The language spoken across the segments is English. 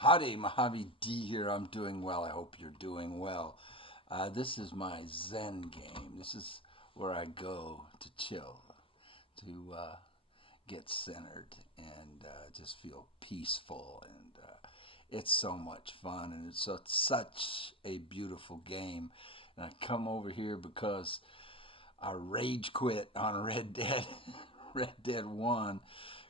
Howdy, Mojave D here. I'm doing well. I hope you're doing well. This is my Zen game. This is where I go to chill, to get centered, and just feel peaceful. And it's so much fun, and it's such a beautiful game. And I come over here because I rage quit on Red Dead, Red Dead 1,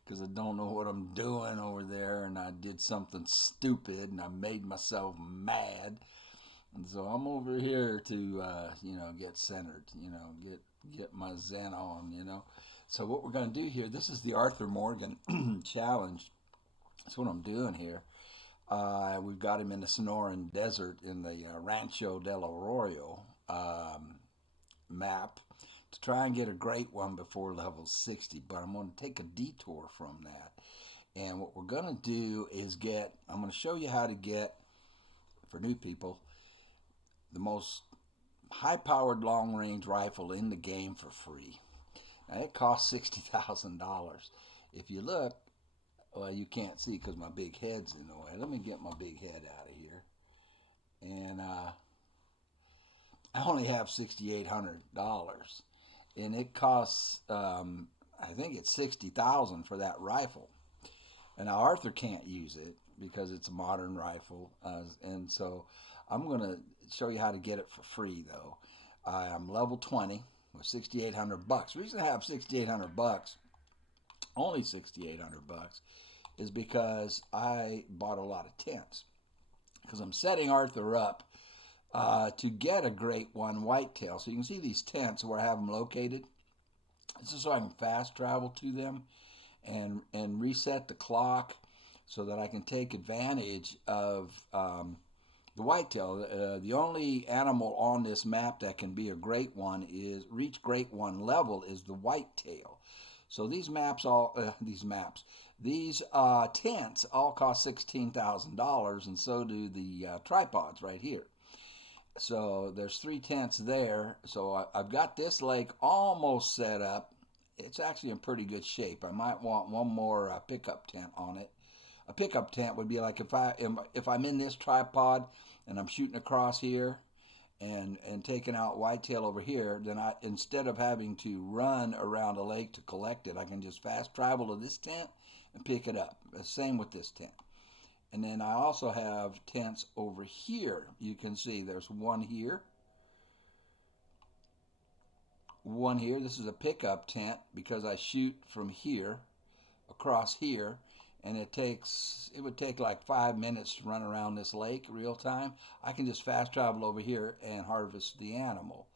because I don't know what I'm doing over there, and I did something stupid, and I made myself mad. And so I'm over here to, get centered, get my zen on, So what we're going to do here, this is the Arthur Morgan challenge. That's what I'm doing here. We've got him in the Sonoran Desert in the Rancho del Arroyo map to try and get a great one before level 60, but I'm going to take a detour from that. And what we're going to do is I'm going to show you how to get, for new people, the most high-powered long-range rifle in the game for free. Now, it costs $60,000. If you look, well, you can't see because my big head's in the way. Let me get my big head out of here. And I only have $6,800. And it costs, I think it's $60,000 for that rifle. And now Arthur can't use it because it's a modern rifle, and so I'm going to show you how to get it for free. Though I'm level 20 with $6,800. The reason I have $6,800, only $6,800, is because I bought a lot of tents. Because I'm setting Arthur up to get a great one whitetail. So you can see these tents where I have them located. This is so I can fast travel to them and reset the clock so that I can take advantage of the whitetail. The only animal on this map that can be a great one reach great one level is the whitetail. So these tents all cost $16,000, and so do the tripods right here. So there's 3 tents there. So I've got this lake almost set up. It's actually in pretty good shape. I might want one more pickup tent on it. A pickup tent would be like if I'm in this tripod and I'm shooting across here and taking out whitetail over here, then instead of having to run around a lake to collect it, I can just fast travel to this tent and pick it up. The same with this tent. And then I also have tents over here. You can see there's one here. One here. This is a pickup tent because I shoot from here across here, and it would take like 5 minutes to run around this lake real time. I can just fast travel over here and harvest the animal.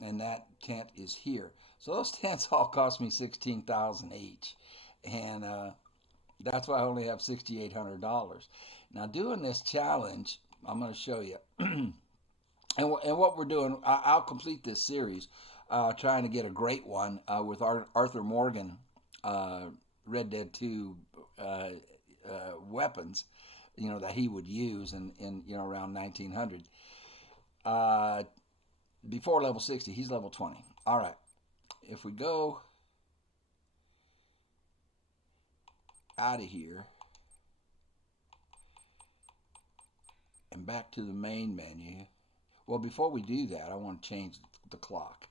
And that tent is here. So those tents all cost me $16,000 each. And that's why I only have $6,800. Now, doing this challenge, I'm going to show you. And what we're doing, I'll complete this series trying to get a great one with Arthur Morgan Red Dead 2 weapons, that he would use in around 1900. Before level 60, he's level 20. All right. If we go out of here and back to the main menu. Well, before we do that, I want to change the clock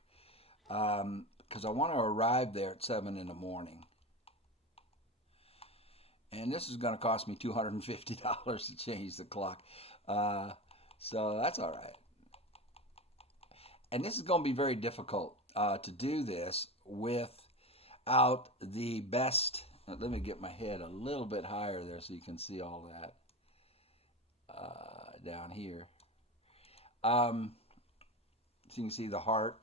because I want to arrive there at 7 in the morning. And this is going to cost me $250 to change the clock. So that's all right. And this is going to be very difficult to do this without the best. Let me get my head a little bit higher there so you can see all that down here. So you can see the heart.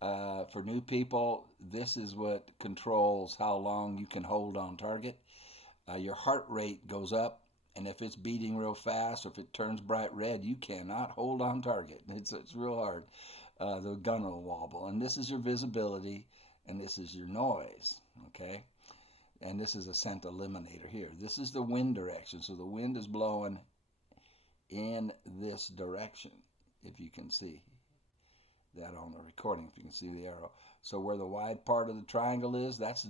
For new people, this is what controls how long you can hold on target. Your heart rate goes up, and if it's beating real fast, or if it turns bright red, you cannot hold on target. It's real hard. The gun will wobble. And this is your visibility, and this is your noise, okay? And this is a scent eliminator here. This is the wind direction, so the wind is blowing in this direction, if you can see that on the recording, if you can see the arrow. So where the wide part of the triangle is, that's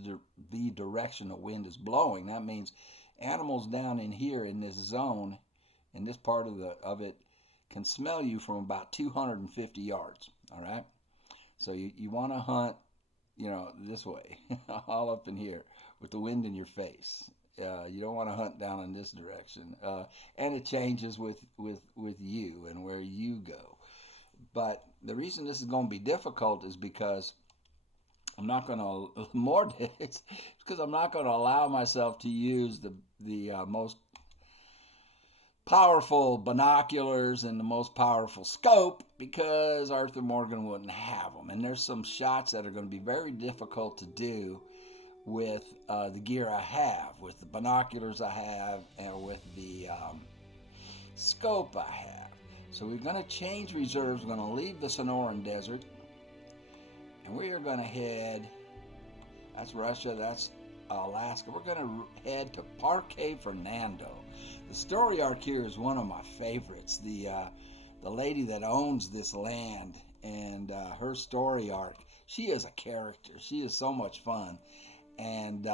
the direction the wind is blowing. That means animals down in here in this zone, in this part of it, can smell you from about 250 yards. All right, so you want to hunt, this way, all up in here with the wind in your face. You don't want to hunt down in this direction, and it changes with you and where you go. But the reason this is going to be difficult is because I'm not going to more days because I'm not going to allow myself to use the most powerful binoculars and the most powerful scope because Arthur Morgan wouldn't have them. And there's some shots that are going to be very difficult to do with the gear I have, with the binoculars I have, and with the scope I have. So we're going to change reserves. We're going to leave the Sonoran Desert, and we are going to head, that's Russia, that's Alaska. We're going to head to Parque Fernando. The story arc here is one of my favorites. The lady that owns this land and her story arc, she is a character. She is so much fun. And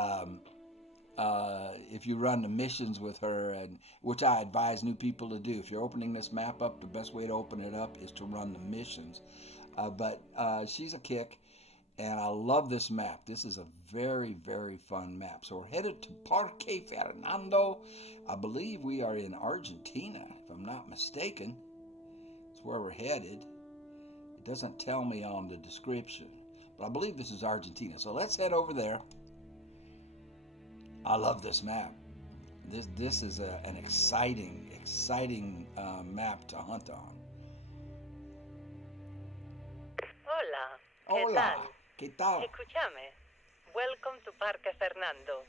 if you run the missions with her, and which I advise new people to do, if you're opening this map up, the best way to open it up is to run the missions. But she's a kick, and I love this map. This is a very, very fun map. So we're headed to Parque Fernando. I believe we are in Argentina, if I'm not mistaken. It's where we're headed. It doesn't tell me on the description, but I believe this is Argentina. So let's head over there. I love this map. This is an exciting map to hunt on. Hola, ¿qué Hola, tal? ¿qué tal? Escúchame. Welcome to Parque Fernando.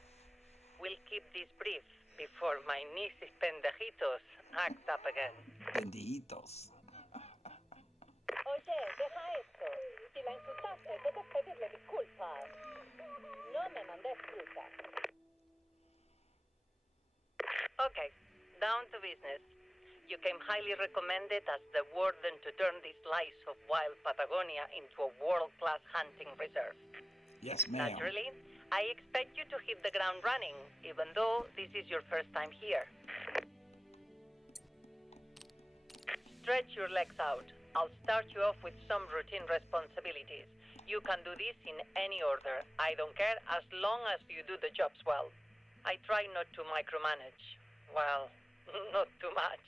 We'll keep this brief before my nieces pendejitos act up again. Pendijitos. Oye, deja esto. Si la insultaste, debes pedirle disculpas. No me mandé excusas. Okay, down to business. You came highly recommended as the warden to turn this slice of wild Patagonia into a world-class hunting reserve. Yes, ma'am. Naturally, I expect you to hit the ground running, even though this is your first time here. Stretch your legs out. I'll start you off with some routine responsibilities. You can do this in any order. I don't care as long as you do the jobs well. I try not to micromanage. Well, not too much.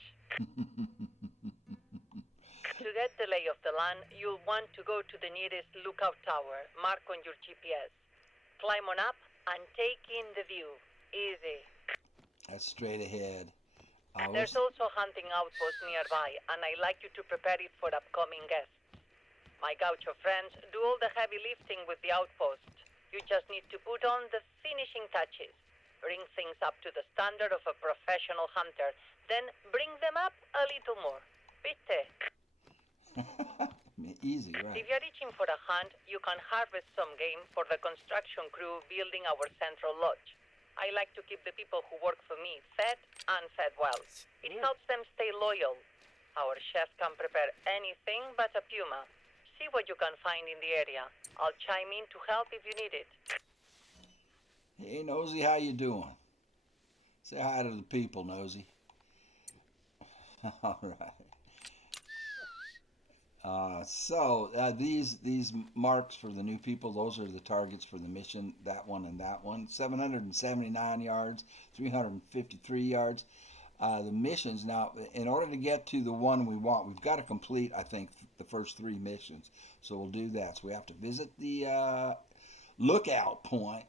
To get the lay of the land, you'll want to go to the nearest lookout tower, marked on your GPS. Climb on up and take in the view. Easy. That's straight ahead. There's also a hunting outpost nearby, and I like you to prepare it for upcoming guests. My gaucho friends do all the heavy lifting with the outpost. You just need to put on the finishing touches. Bring things up to the standard of a professional hunter, then bring them up a little more. ¿Viste? Easy, right? If you're reaching for a hunt, you can harvest some game for the construction crew building our central lodge. I like to keep the people who work for me fed and fed well. It helps them stay loyal. Our chef can prepare anything but a puma. See what you can find in the area. I'll chime in to help if you need it. Hey, Nosy, how you doing? Say hi to the people, Nosy. All right. These marks for the new people, those are the targets for the mission, that one and that one. 779 yards, 353 yards. The missions, now, in order to get to the one we want, we've got to complete, I think, the first 3 missions. So we'll do that. So we have to visit the lookout point,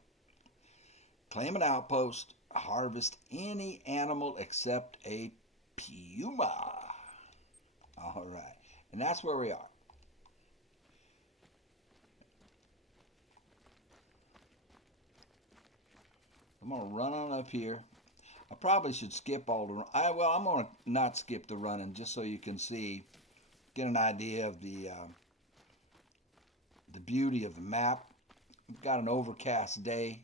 claim an outpost, harvest any animal except a puma. All right. And that's where we are. I'm going to run on up here. I probably should skip all the I'm going to not skip the running just so you can see, get an idea of the beauty of the map. We've got an overcast day,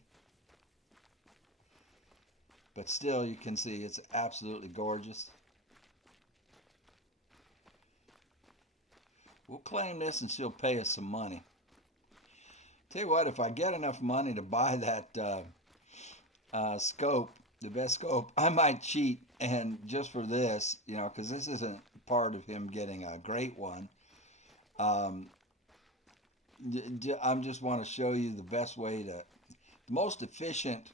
but still you can see it's absolutely gorgeous. We'll claim this and she'll pay us some money. Tell you what, if I get enough money to buy that scope, The best scope. I might cheat and just for this, because this isn't part of him getting a great one. Um, I just want to show you the best way to, the most efficient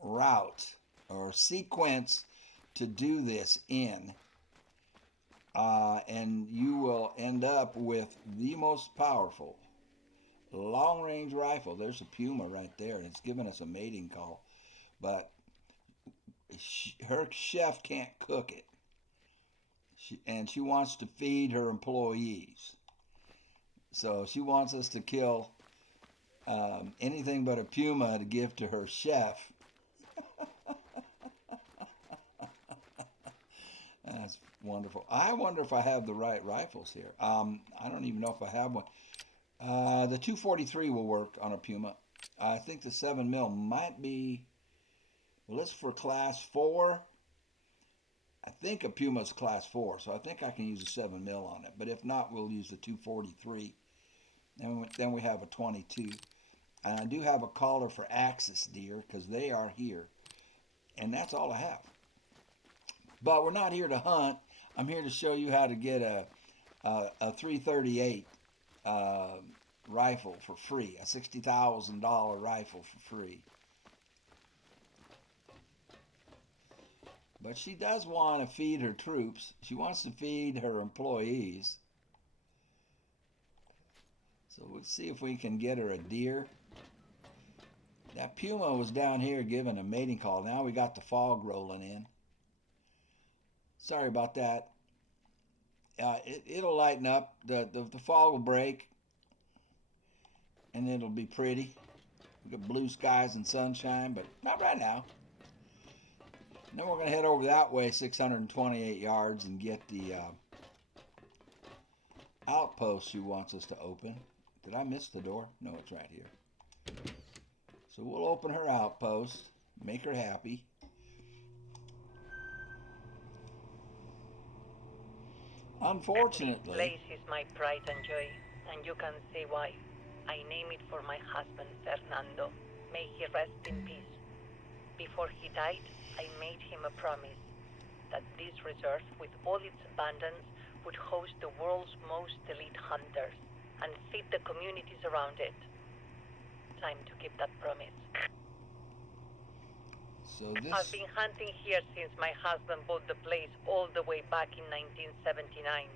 route or sequence to do this in. And you will end up with the most powerful long range rifle. There's a Puma right there, and it's giving us a mating call. But her chef can't cook it. And she wants to feed her employees. So she wants us to kill anything but a Puma to give to her chef. That's wonderful. I wonder if I have the right rifles here. I don't even know if I have one. The 243 will work on a Puma. I think the 7mm might be. Well, it's for class 4. I think a Puma's class 4, so I think I can use a 7mm on it. But if not, we'll use the 243. And then we have a 22. And I do have a collar for axis deer because they are here. And that's all I have. But we're not here to hunt. I'm here to show you how to get a 338 rifle for free, a $60,000 rifle for free. But she does want to feed her troops. She wants to feed her employees. So we'll see if we can get her a deer. That Puma was down here giving a mating call. Now we got the fog rolling in. Sorry about that. It'll lighten up. The fog will break. And it'll be pretty. We got blue skies and sunshine, but not right now. And then we're going to head over that way 628 yards and get the outpost she wants us to open. Did I miss the door? No, it's right here. So we'll open her outpost, make her happy. Unfortunately, this place is my pride and joy, and you can see why. I name it for my husband, Fernando. May he rest in peace. Before he died, I made him a promise that this reserve, with all its abundance, would host the world's most elite hunters and feed the communities around it. Time to keep that promise. I've been hunting here since my husband bought the place all the way back in 1979.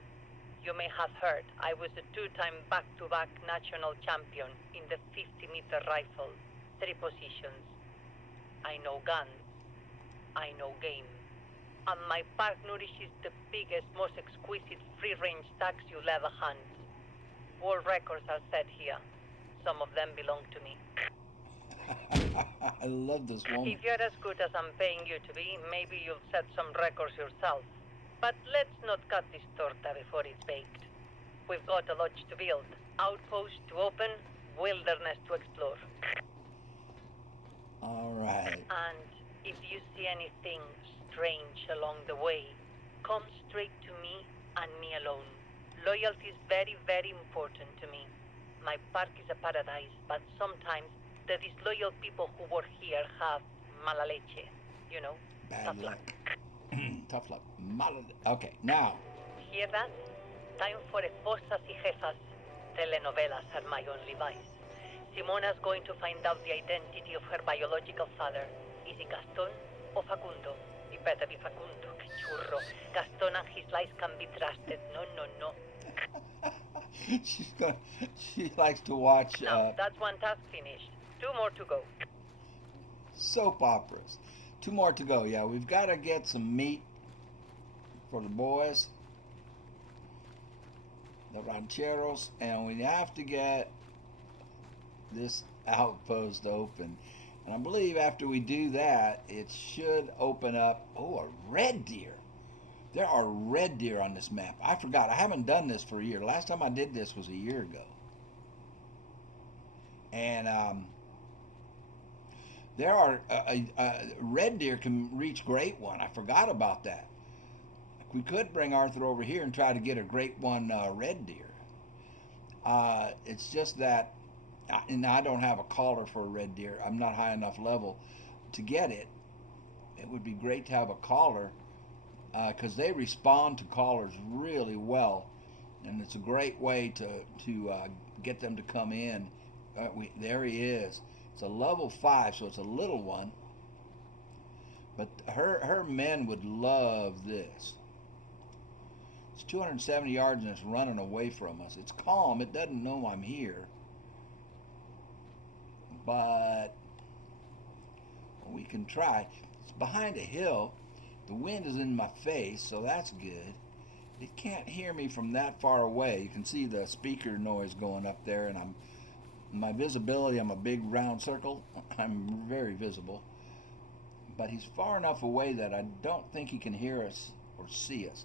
You may have heard I was a 2-time back-to-back national champion in the 50-meter rifle, 3 positions. I know guns. I know game. And my park nourishes the biggest, most exquisite free-range stacks you'll ever hunt. World records are set here. Some of them belong to me. I love this woman. If you're as good as I'm paying you to be, maybe you'll set some records yourself. But let's not cut this torta before it's baked. We've got a lodge to build, outpost to open, wilderness to explore. All right. And if you see anything strange along the way, come straight to me and me alone. Loyalty is very, very important to me. My park is a paradise, but sometimes the disloyal people who work here have mala leche, you know? Bad luck. Tough luck. Okay, now. Hear that? Time for esposas y jefas. Telenovelas are my only vice. Simona's going to find out the identity of her biological father. Is it Gaston or Facundo? It better be Facundo, que churro. Gaston and his lies can be trusted. No, no, no. She likes to watch. Now, that's one task finished. 2 more to go. Soap operas. 2 more to go. Yeah, we've got to get some meat for the boys, the rancheros, and we have to get this outpost open. And I believe after we do that, it should open up. Oh, a red deer. There are red deer on this map. I forgot. I haven't done this for a year. Last time I did this was a year ago. And there are red deer can reach great one. I forgot about that. We could bring Arthur over here and try to get a great one red deer. It's just that, and I don't have a collar for a red deer. I'm not high enough level to get it. it would be great to have a caller because they respond to callers really well, and it's a great way to get them to come in. There he is. It's a level 5, so it's a little one. But her men would love this. It's 270 yards and it's running away from us. It's calm. It doesn't know I'm here. But we can try. It's behind a hill. The wind is in my face, so that's good. It can't hear me from that far away. You can see the speaker noise going up there, and my visibility, I'm a big round circle. I'm very visible. But he's far enough away that I don't think he can hear us or see us.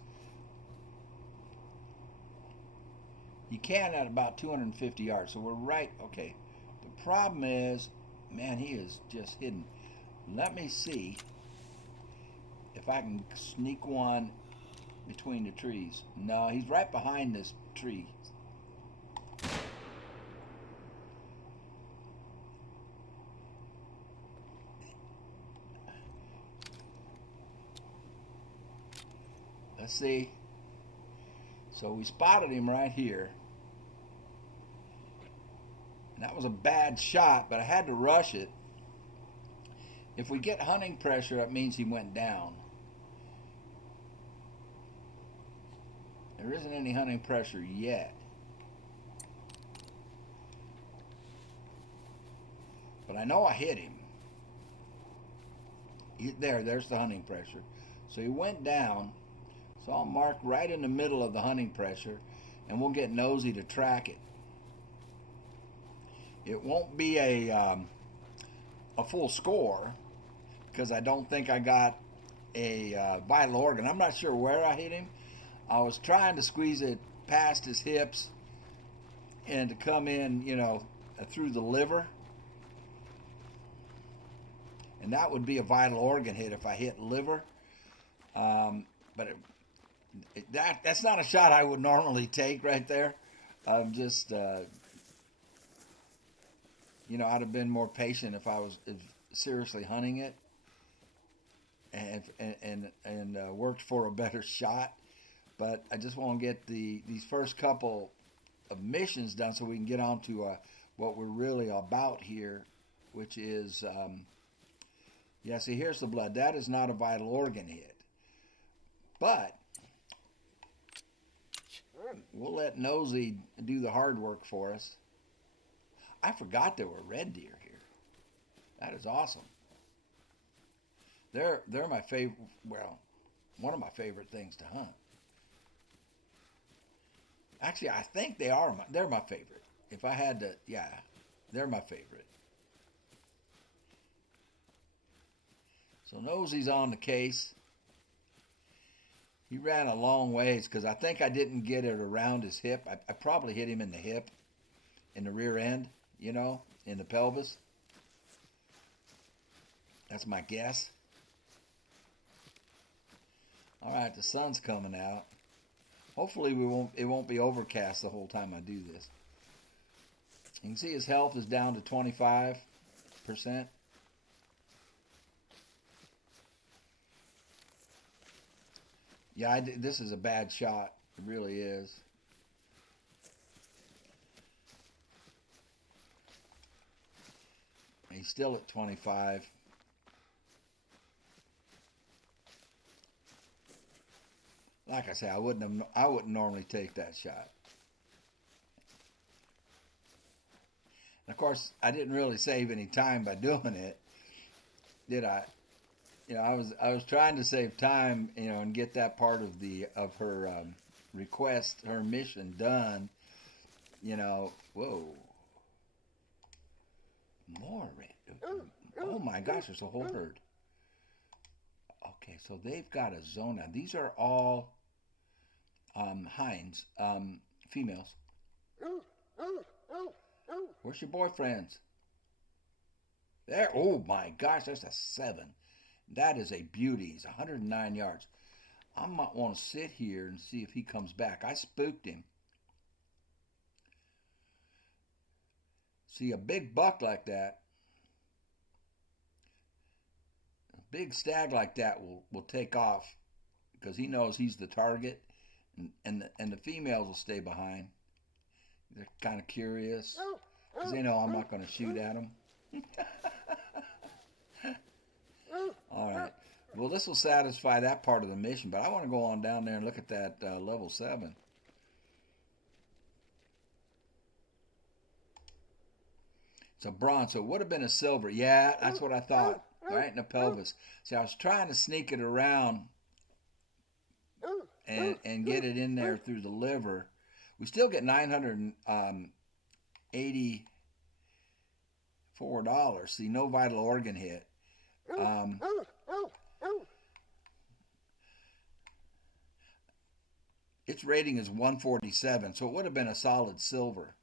He can at about 250 yards, so we're right. Okay. The problem is, man, he is just hidden. Let me see if I can sneak one between the trees. No, he's right behind this tree. Let's see. So we spotted him right here. And that was a bad shot, but I had to rush it. If we get hunting pressure, that means he went down. There isn't any hunting pressure yet. But I know I hit him. There's the hunting pressure. So he went down. So I'll mark right in the middle of the hunting pressure, and we'll get Nosy to track it. It won't be a full score because I don't think I got a vital organ. I'm not sure where I hit him. I was trying to squeeze it past his hips and to come in, through the liver. And that would be a vital organ hit if I hit liver. But that's not a shot I would normally take right there. I'm just, I'd have been more patient if I was seriously hunting it and worked for a better shot. But I just want to get these first couple of missions done so we can get on to what we're really about here, which is, see, here's the blood. That is not a vital organ hit. But we'll let Nosy do the hard work for us. I forgot there were red deer here. That is awesome. They're my favorite, one of my favorite things to hunt. Actually, I think they're my favorite. If I had to, they're my favorite. So Nosy's on the case. He ran a long ways because I think I didn't get it around his hip. I probably hit him in the hip, in the rear end, in the pelvis. That's my guess. All right, the sun's coming out. Hopefully it won't be overcast the whole time I do this. You can see his health is down to 25%. Yeah, this is a bad shot. It really is. He's still at 25. Like I say, I wouldn't normally take that shot. And of course, I didn't really save any time by doing it, did I? I was trying to save time, and get that part of her request, her mission done. Whoa, more red. Oh my gosh, there's a whole herd. Okay, so they've got a zone now. These are all hinds, females. Where's your boyfriends? There. Oh my gosh, that's a 7. That is a beauty. He's 109 yards. I might want to sit here and see if he comes back. I spooked him. See, a big buck like that, Big stag like that will take off because he knows he's the target, and the females will stay behind. They're kind of curious because they know I'm not going to shoot at them. All right. Well, this will satisfy that part of the mission, but I want to go on down there and look at that level 7. It's a bronze, so it would have been a silver. Yeah, that's what I thought. Right in the pelvis. See, I was trying to sneak it around and get it in there through the liver. We still get $984. See, no vital organ hit. Its rating is 147, so it would have been a solid silver.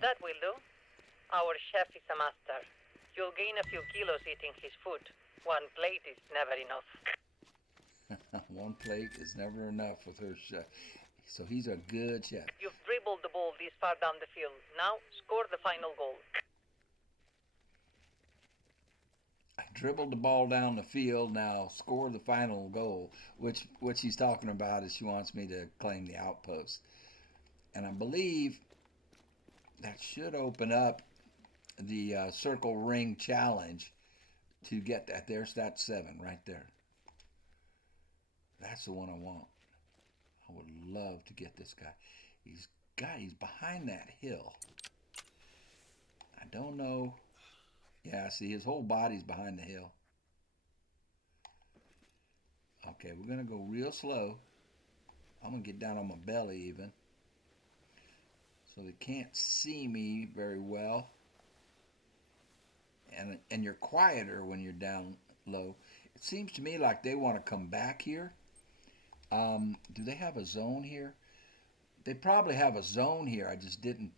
That will do. Our chef is a master. You'll gain a few kilos eating his food. One plate is never enough. One plate is never enough with her chef. So he's a good chef. You've dribbled the ball this far down the field. Now, score the final goal. I dribbled the ball down the field. Now score the final goal, which she's talking about is she wants me to claim the outpost. And I believe that should open up the circle ring challenge to get that. There's that 7 right there. That's the one I want. I would love to get this guy. He's behind that hill. I don't know. Yeah, see, his whole body's behind the hill. Okay, we're going to go real slow. I'm going to get down on my belly even. So they can't see me very well. And you're quieter when you're down low. It seems to me like they want to come back here. Do they have a zone here? They probably have a zone here. I just didn't.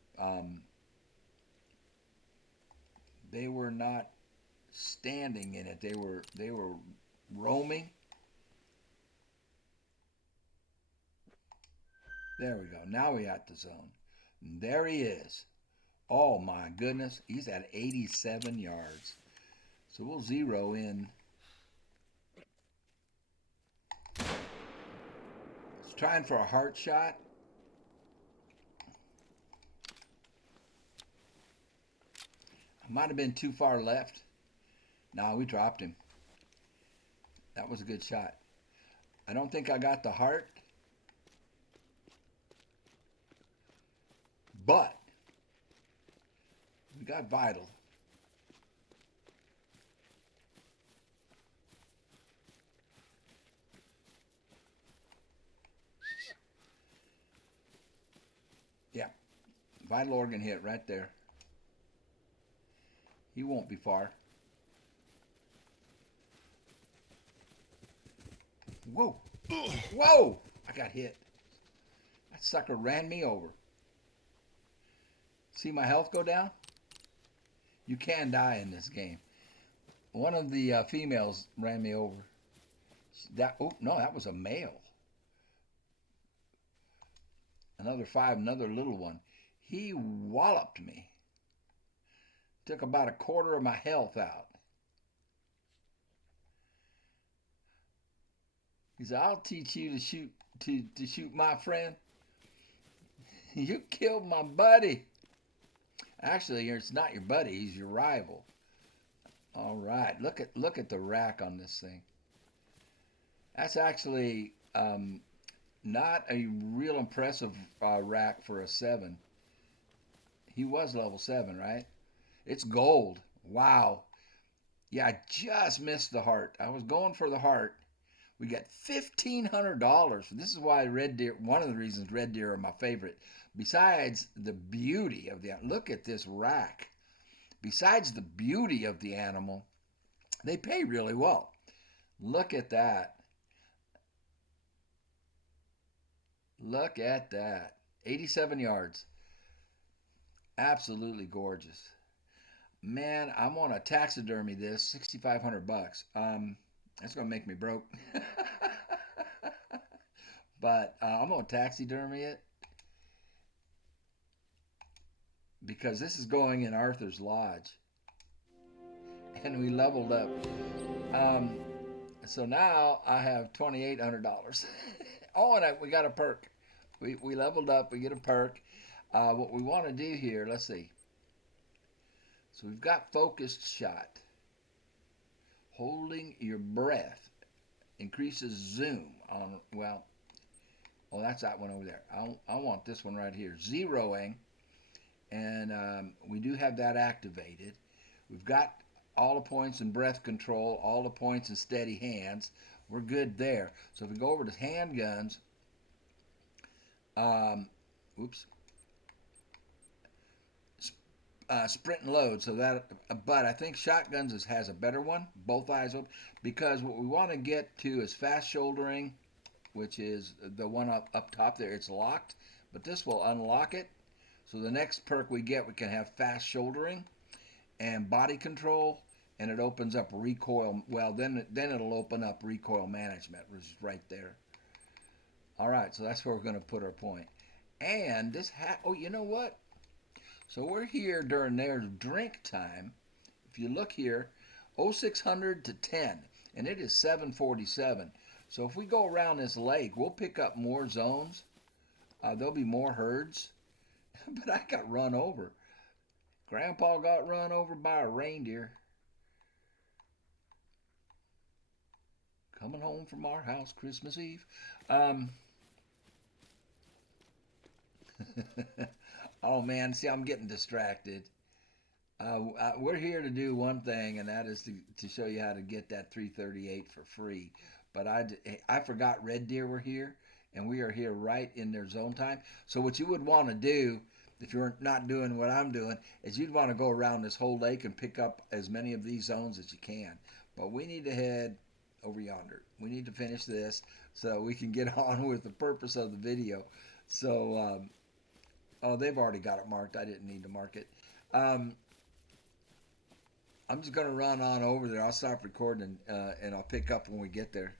They were not standing in it. They were roaming. There we go. Now we got the zone. And there he is. Oh my goodness. He's at 87 yards. So we'll zero in. It's trying for a heart shot. I might have been too far left. No, we dropped him. That was a good shot. I don't think I got the heart. But we got vital. Yeah. Vital organ hit right there. He won't be far. Whoa. Whoa! I got hit. That sucker ran me over. See my health go down? You can die in this game. One of the females ran me over. Oh, no, that was a male. Another 5, another little one. He walloped me. Took about a quarter of my health out. He said, I'll teach you to shoot my friend. You killed my buddy. Actually, it's not your buddy, he's your rival. All right, look at the rack on this thing. That's actually not a real impressive rack for a 7. He was level 7, right? It's gold. Wow. Yeah, I just missed the heart. I was going for the heart. We got $1,500. This is why red deer, one of the reasons red deer are my favorite. Besides the beauty of the, look at this rack. Besides the beauty of the animal, they pay really well. Look at that. Look at that. 87 yards. Absolutely gorgeous. Man, I'm gonna taxidermy this. 6,500 bucks. That's gonna make me broke. But I'm gonna taxidermy it because this is going in Arthur's Lodge. and we leveled up. Um, so now I have $2,800. Oh, and we got a perk. We leveled up. We get a perk. What we want to do here, let's see. So we've got focused shot. Holding your breath increases zoom on, well, oh, that's that one over there. I want this one right here. Zeroing, and we do have that activated. We've got all the points in breath control, all the points in steady hands. We're good there. So if we go over to handguns, oops, sprint and load. So that, but I think shotguns has a better one. Both eyes open, because what we want to get to is fast shouldering, which is the one up top there. It's locked, but this will unlock it. So the next perk we get, we can have fast shouldering and body control, and it opens up recoil. Well, then it'll open up recoil management, which is right there. All right, so that's where we're going to put our point. And this hat. Oh, you know what? So we're here during their drink time. If you look here, 0600 to 10, and it is 747. So if we go around this lake, we'll pick up more zones. There'll be more herds. But I got run over. Grandpa got run over by a reindeer. Coming home from our house Christmas Eve. Oh man, see, I'm getting distracted. We're here to do one thing, and that is to show you how to get that 338 for free. But I forgot red deer were here, and we are here right in their zone time. So what you would want to do, if you're not doing what I'm doing, is you'd want to go around this whole lake and pick up as many of these zones as you can. But we need to head over yonder. We need to finish this so we can get on with the purpose of the video. So, oh, they've already got it marked. I didn't need to mark it. I'm just going to run on over there. I'll stop recording and I'll pick up when we get there.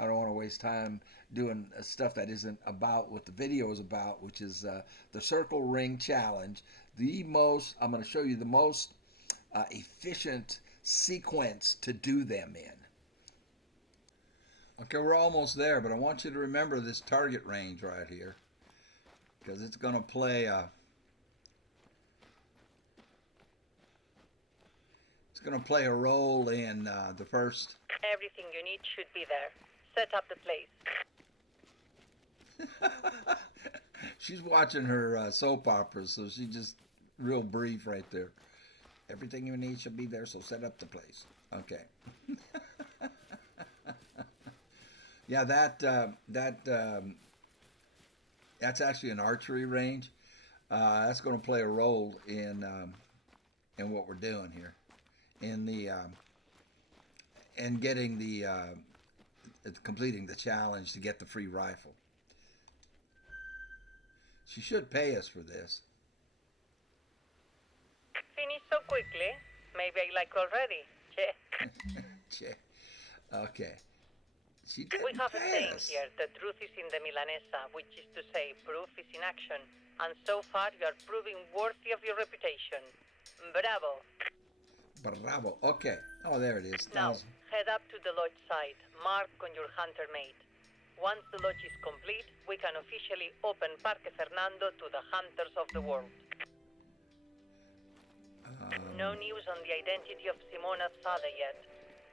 I don't want to waste time doing stuff that isn't about what the video is about, which is the circle ring challenge. I'm going to show you the most efficient sequence to do them in. Okay, we're almost there, but I want you to remember this target range right here, because it's going to play a role in the first. Everything you need should be there. Set up the place. She's watching her soap operas, so she just real brief right there. Everything you need should be there, so set up the place. Okay. Yeah, that's actually an archery range. That's going to play a role in what we're doing here, in the and getting the completing the challenge to get the free rifle. She should pay us for this. Finished so quickly. Maybe I like already. Che. Che. Okay. She didn't We have a pay saying us. here, the truth is in the Milanesa, which is to say, proof is in action. And so far, you are proving worthy of your reputation. Bravo. Bravo. Okay. Oh, there it is. Now, head up to the lodge site. Mark on your hunter mate. Once the lodge is complete, we can officially open Parque Fernando to the hunters of the world. No news on the identity of Simona's father yet,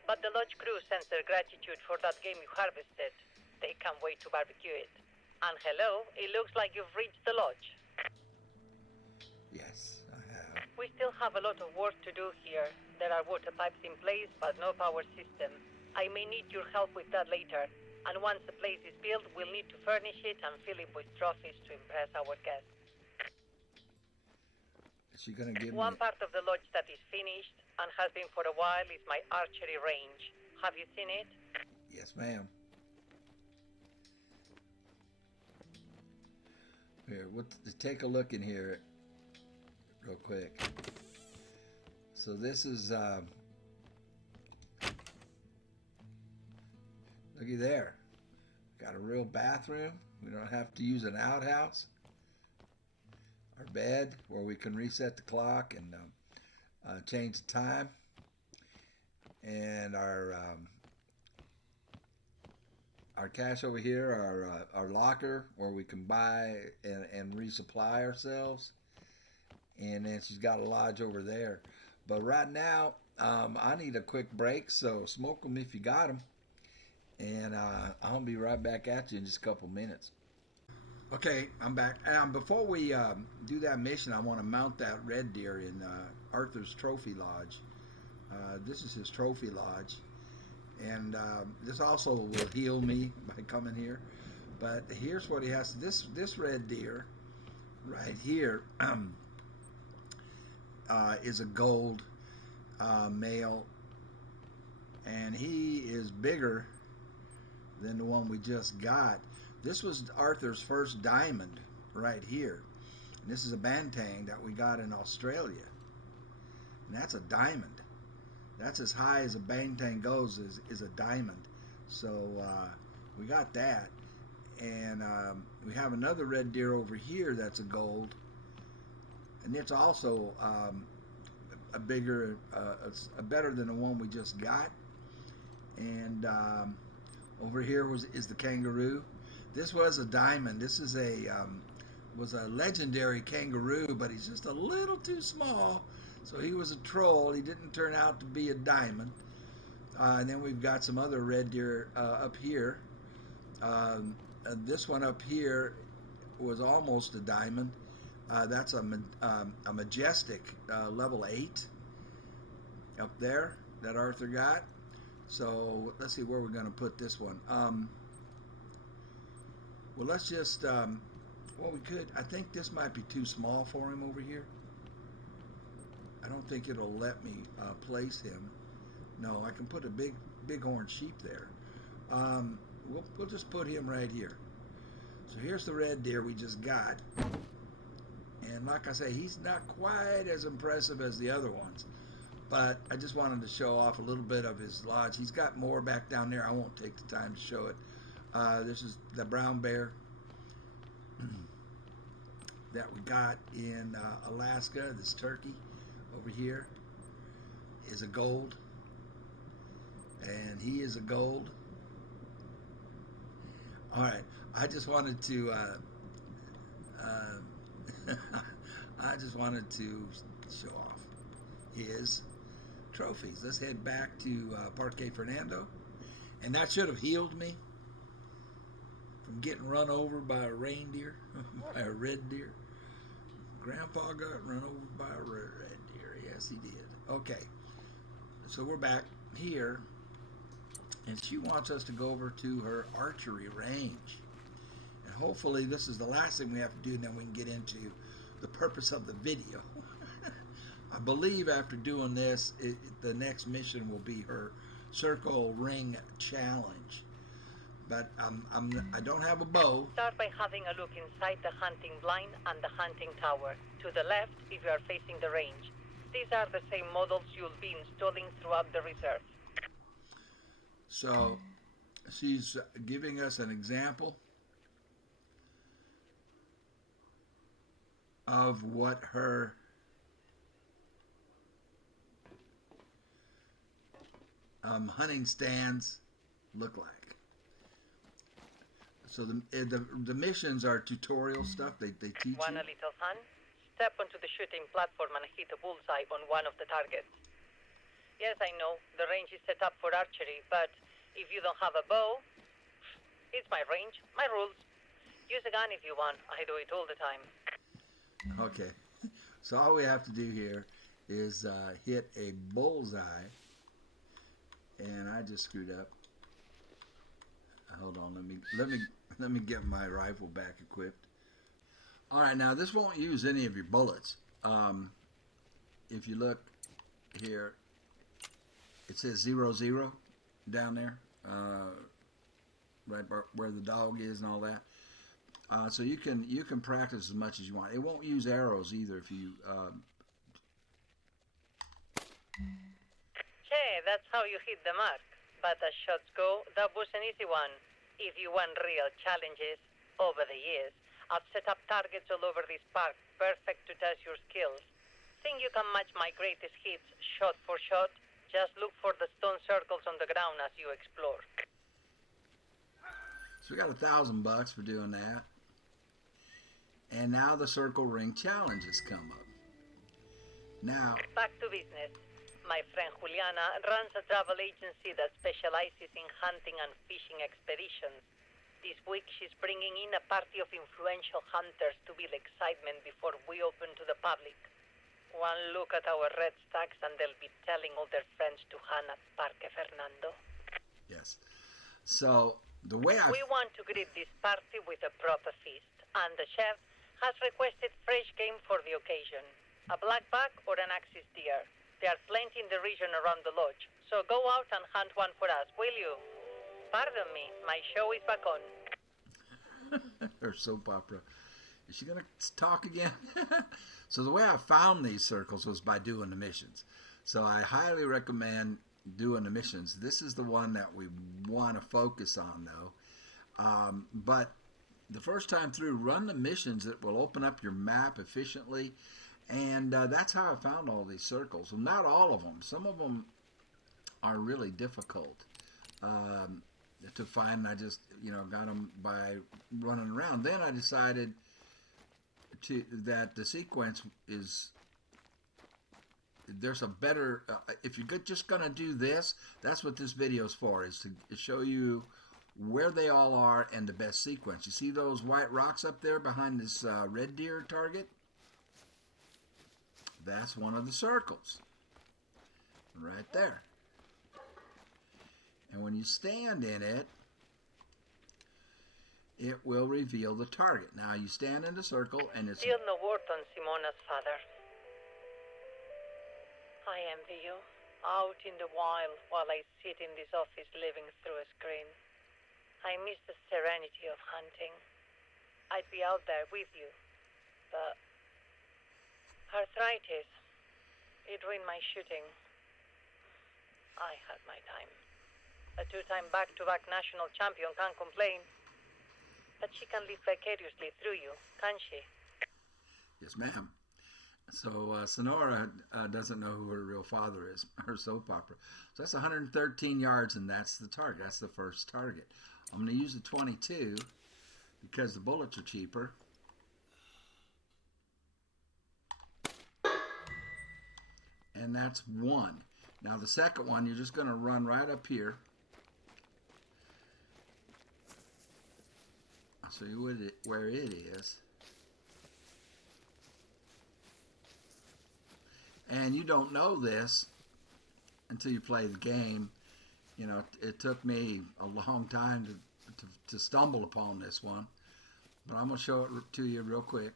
but the lodge crew sends their gratitude for that game you harvested. They can't wait to barbecue it. And hello, it looks like you've reached the lodge. Yes, I have. We still have a lot of work to do here. There are water pipes in place, but no power system. I may need your help with that later. And once the place is built, we'll need to furnish it and fill it with trophies to impress our guests. Is she gonna give One me? part of the lodge that is finished and has been for a while is my archery range. Have you seen it? Yes, ma'am. Here, take a look in here, real quick. So this is looky there. Got a real bathroom. We don't have to use an outhouse. Our bed where we can reset the clock and change the time. and our cache over here, our locker where we can buy and resupply ourselves, and then she's got a lodge over there. But right now, I need a quick break, so smoke them if you got them, and I'll be right back at you in just a couple minutes. Okay, I'm back. Before we do that mission, I want to mount that red deer in Arthur's trophy lodge. This is his trophy lodge, and this also will heal me by coming here. But here's what he has to. This red deer right here is a gold male, and he is bigger than the one we just got. This was Arthur's first diamond right here. And this is a bantang that we got in Australia. And that's a diamond. That's as high as a bantang goes, is a diamond. So we got that. And we have another red deer over here that's a gold. And it's also a bigger, better than the one we just got. And over here is the kangaroo. This was a diamond. This is was a legendary kangaroo, but he's just a little too small. So he was a troll. He didn't turn out to be a diamond. And then we've got some other red deer up here. This one up here was almost a diamond. That's a majestic level 8 up there that Arthur got. So let's see where we're going to put this one. Well, let's just, we could, I think this might be too small for him over here. I don't think it'll let me place him. No, I can put a bighorn sheep there. We'll just put him right here. So here's the red deer we just got. And like I say, he's not quite as impressive as the other ones. But I just wanted to show off a little bit of his lodge. He's got more back down there. I won't take the time to show it. This is the brown bear that we got in Alaska. This turkey over here is a gold, and he is a gold. All right, I just wanted to I just wanted to show off his trophies. Let's head back to Parque Fernando, and that should have healed me from getting run over by a reindeer, by a red deer. Grandpa got run over by a red deer. Yes, he did. Okay, so we're back here, and she wants us to go over to her archery range. And hopefully this is the last thing we have to do, and then we can get into the purpose of the video. I believe after doing this, the next mission will be her circle ring challenge. But I don't have a bow. Start by having a look inside the hunting blind and the hunting tower. To the left, if you are facing the range. These are the same models you'll be installing throughout the reserve. So she's giving us an example of what her hunting stands look like. So the missions are tutorial stuff. They teach you. Want a little fun? Step onto the shooting platform and hit a bullseye on one of the targets. Yes, I know, the range is set up for archery, but if you don't have a bow, it's my range, my rules. Use a gun if you want. I do it all the time. Okay. So all we have to do here is hit a bullseye. And I just screwed up. Hold on, let me get my rifle back equipped. All right, now this won't use any of your bullets. If you look here, it says 00 down there, right where the dog is and all that. So you can practice as much as you want. It won't use arrows either if you. Hey, that's how you hit the mark. But as shots go, that was an easy one. If you want real challenges, over the years, I've set up targets all over this park, perfect to test your skills. Think you can match my greatest hits shot for shot? Just look for the stone circles on the ground as you explore. So we got $1,000 for doing that. And now the circle ring challenges come up. Now, back to business. My friend Juliana runs a travel agency that specializes in hunting and fishing expeditions. This week she's bringing in a party of influential hunters to build excitement before we open to the public. One look at our red stacks and they'll be telling all their friends to hunt at Parque Fernando. Yes. So the way we want to greet this party with a proper feast, and the chef has requested fresh game for the occasion. A blackback or an axis deer. There are plenty in the region around the lodge, so go out and hunt one for us, will you? Pardon me, my show is back on. Her soap opera. Is she going to talk again? So the way I found these circles was by doing the missions. So I highly recommend doing the missions. This is the one that we want to focus on, though. But the first time through, run the missions. It will open up your map efficiently. And that's how I found all these circles. Well, not all of them. Some of them are really difficult to find. I just, got them by running around. Then I decided that the sequence is, there's a better, if you're just going to do this, that's what this video is for, is to show you where they all are and the best sequence. You see those white rocks up there behind this red deer target? That's one of the circles right there. And when you stand in it, it will reveal the target. Now you stand in the circle and it's... Still no word on Simona's father. I envy you. Out in the wild while I sit in this office living through a screen. I miss the serenity of hunting. I'd be out there with you, but... arthritis. It ruined my shooting. I had my time. A two-time back-to-back national champion can't complain. But she can live vicariously through you, can't she? Yes, ma'am. So Sonora doesn't know who her real father is, her soap opera. So that's 113 yards, and that's the target. That's the first target. I'm going to use the 22 because the bullets are cheaper. And that's one. Now the second one, you're just going to run right up here. I'll show you where it is. And you don't know this until you play the game. It took me a long time to stumble upon this one. But I'm going to show it to you real quick.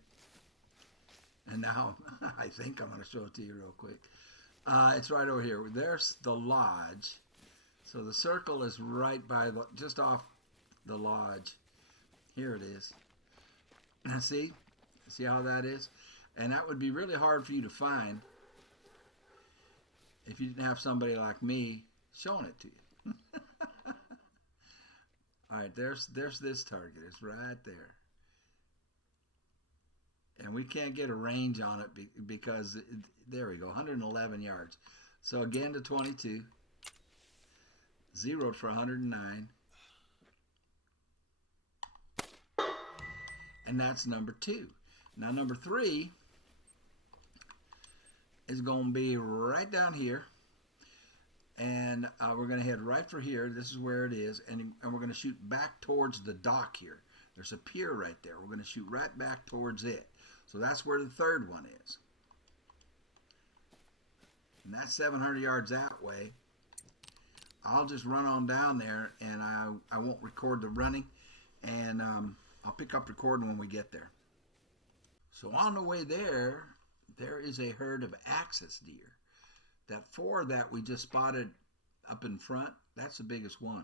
And now I think I'm going to show it to you real quick. It's right over here. There's the lodge. So the circle is right by just off the lodge. Here it is. See how that is? And that would be really hard for you to find if you didn't have somebody like me showing it to you. All right, there's this target. It's right there. And we can't get a range on it because, there we go, 111 yards. So again to 22. Zeroed for 109. And that's number 2. Now number 3 is going to be right down here. And we're going to head right for here. This is where it is. And we're going to shoot back towards the dock here. There's a pier right there. We're going to shoot right back towards it. So that's where the third one is. And that's 700 yards that way. I'll just run on down there, and I won't record the running. And I'll pick up recording when we get there. So on the way there is a herd of axis deer. That 4 that we just spotted up in front, that's the biggest one.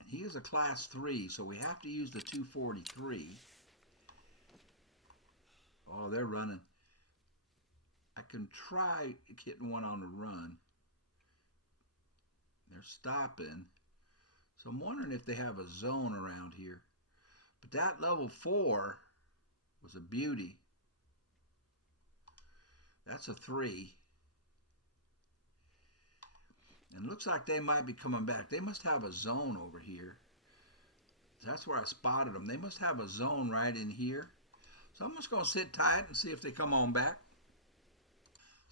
And he is a class 3, so we have to use the 243. Oh, they're running. I can try getting one on the run. They're stopping. So I'm wondering if they have a zone around here. But that level 4 was a beauty. That's a 3. And it looks like they might be coming back. They must have a zone over here. That's where I spotted them. They must have a zone right in here. So I'm just going to sit tight and see if they come on back.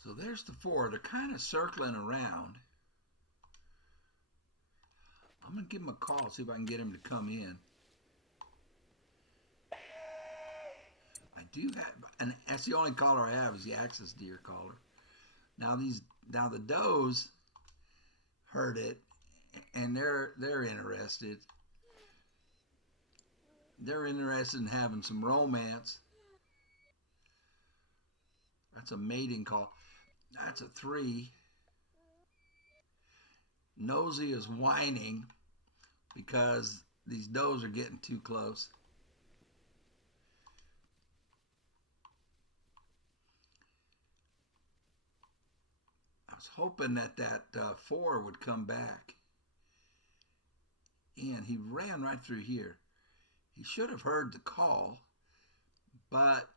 So there's the four. They're kind of circling around. I'm going to give them a call, see if I can get them to come in. I do have, and that's the only caller I have is the axis deer caller. Now the does heard it, and they're interested. They're interested in having some romance. That's a mating call. That's a 3. Nosy is whining because these does are getting too close. I was hoping that 4 would come back. And he ran right through here. He should have heard the call, but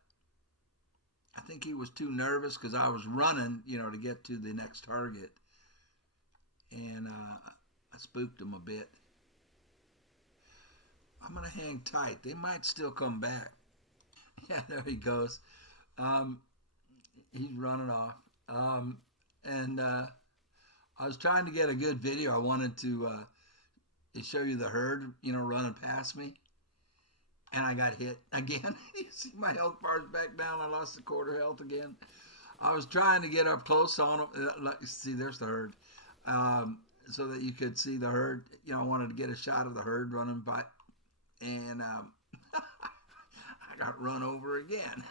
I think he was too nervous because I was running, to get to the next target. And I spooked him a bit. I'm going to hang tight. They might still come back. Yeah, there he goes. He's running off. And I was trying to get a good video. I wanted to show you the herd, running past me. And I got hit again. You see my health bar's back down. I lost a quarter health again. I was trying to get up close on them. See, there's the herd. So that you could see the herd. I wanted to get a shot of the herd running by. And I got run over again.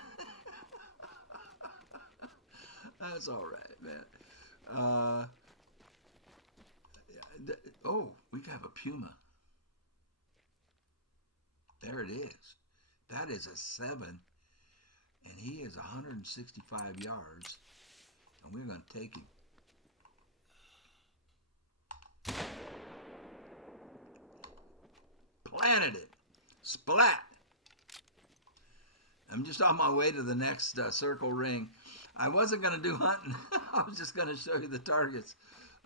That's all right, man. Oh, we have a Puma. There it is. That is a 7. And he is 165 yards. And we're going to take him. Planted it. Splat. I'm just on my way to the next circle ring. I wasn't going to do hunting. I was just going to show you the targets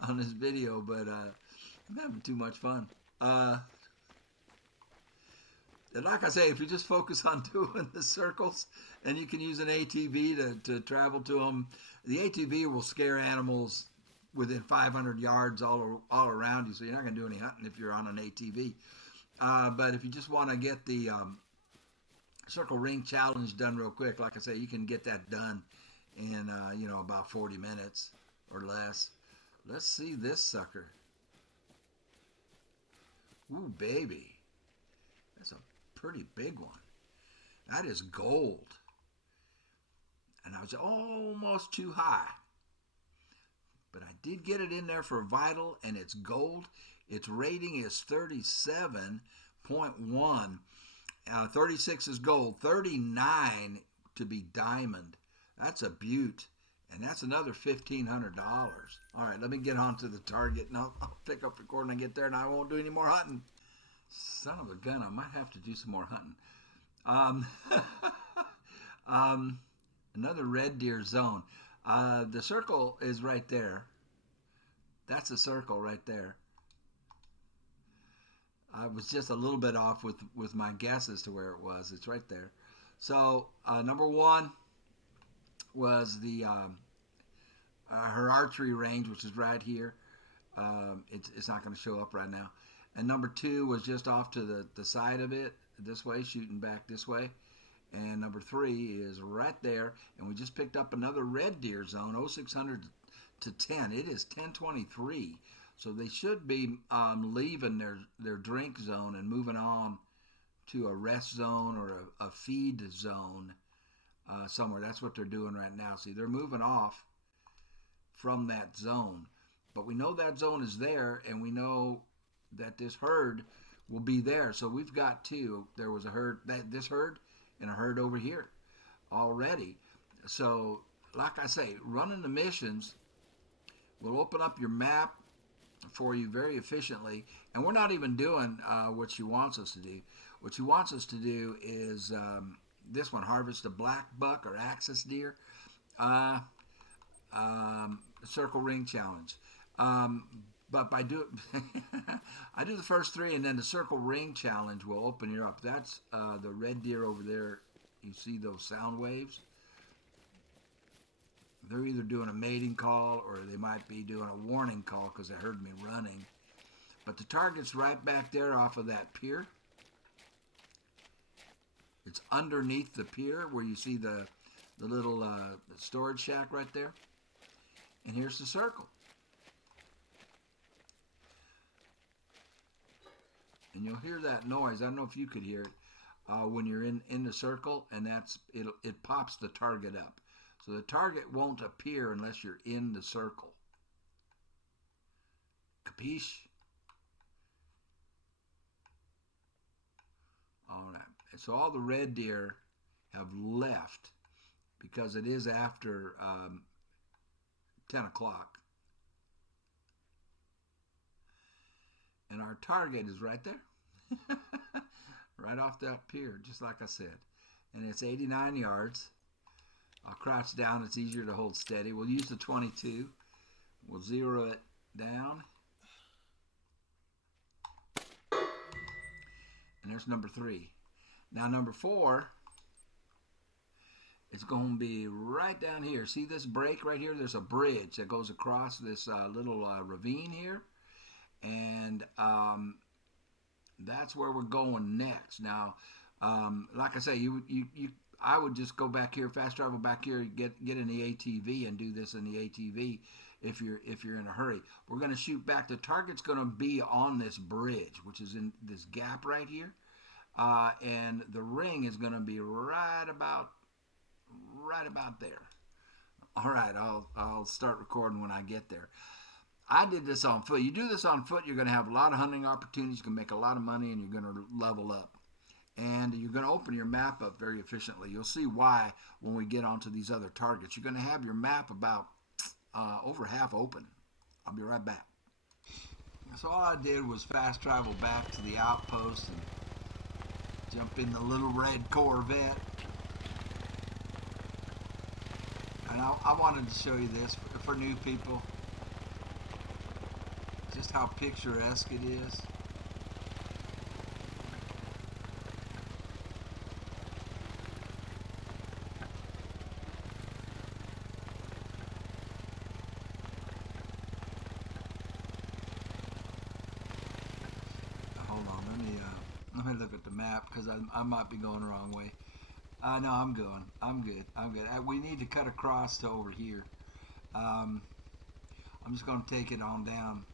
on this video, but I'm having too much fun. And like I say, if you just focus on doing the circles, and you can use an ATV to travel to them, the ATV will scare animals within 500 yards all around you, so you're not going to do any hunting if you're on an ATV. But if you just want to get the circle ring challenge done real quick, like I say, you can get that done in about 40 minutes or less. Let's see this sucker. Ooh, baby. That's a pretty big one. That is gold. And I was almost too high. But I did get it in there for vital, and it's gold. Its rating is 37.1. 36 is gold. 39 to be diamond. That's a beaut. And that's another $1,500. All right, let me get on to the target, and I'll pick up the cord when I get there, and I won't do any more hunting. Son of a gun, I might have to do some more hunting. Another red deer zone. The circle is right there. That's the circle right there. I was just a little bit off with my guess as to where it was. It's right there. So number 1 was her archery range, which is right here. It's not going to show up right now. And number 2 was just off to the side of it, this way, shooting back this way. And number 3 is right there. And we just picked up another red deer zone, 0600 to 10. It is 1023. So they should be leaving their drink zone and moving on to a rest zone or a feed zone somewhere. That's what they're doing right now. See, they're moving off from that zone. But we know that zone is there, and we know that this herd will be there. So we've got 2. There was a herd, this herd, and a herd over here already. So, like I say, running the missions will open up your map for you very efficiently. And we're not even doing what she wants us to do. What she wants us to do is this one, harvest a black buck or axis deer. Circle ring challenge. But by do I do the first three, and then the circle ring challenge will open you up. That's the red deer over there. You see those sound waves? They're either doing a mating call or they might be doing a warning call because they heard me running. But the target's right back there off of that pier. It's underneath the pier where you see the little storage shack right there. And here's the circle. And you'll hear that noise. I don't know if you could hear it when you're in the circle, and it pops the target up. So the target won't appear unless you're in the circle. Capiche? All right. So all the red deer have left because it is after 10 o'clock. And our target is right there. Right off that pier, just like I said. And it's 89 yards. I'll crouch down. It's easier to hold steady. We'll use the 22. We'll zero it down. And there's number 3. Now number 4 is going to be right down here. See this break right here? There's a bridge that goes across this little ravine here. And that's where we're going next. Now, like I say, I would just go back here, fast travel back here, get in the ATV and do this in the ATV if you're in a hurry. We're going to shoot back. The target's going to be on this bridge, which is in this gap right here, and the ring is going to be right about there. All right, I'll start recording when I get there. I did this on foot. You do this on foot, you're going to have a lot of hunting opportunities. You can make a lot of money, and you're going to level up. And you're going to open your map up very efficiently. You'll see why when we get onto these other targets. You're going to have your map about over half open. I'll be right back. So all I did was fast travel back to the outpost and jump in the little red Corvette. And I wanted to show you this for new people. Just how picturesque it is. Hold on, let me look at the map because I might be going the wrong way. No, I'm good. We need to cut across to over here. I'm just going to take it on down.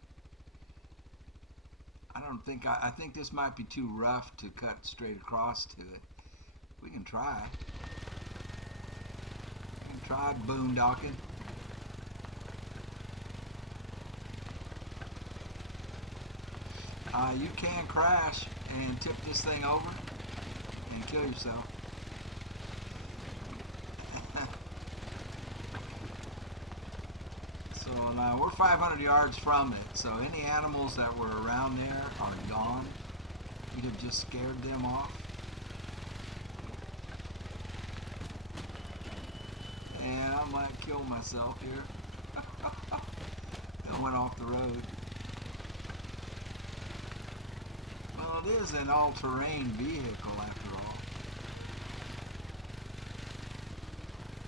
I think this might be too rough to cut straight across to it. We can try. Boondocking. You can crash and tip this thing over and kill yourself. So now we're 500 yards from it, so any animals that were around there are gone. We have just scared them off. And I might kill myself here. I went off the road. Well, it is an all-terrain vehicle after all.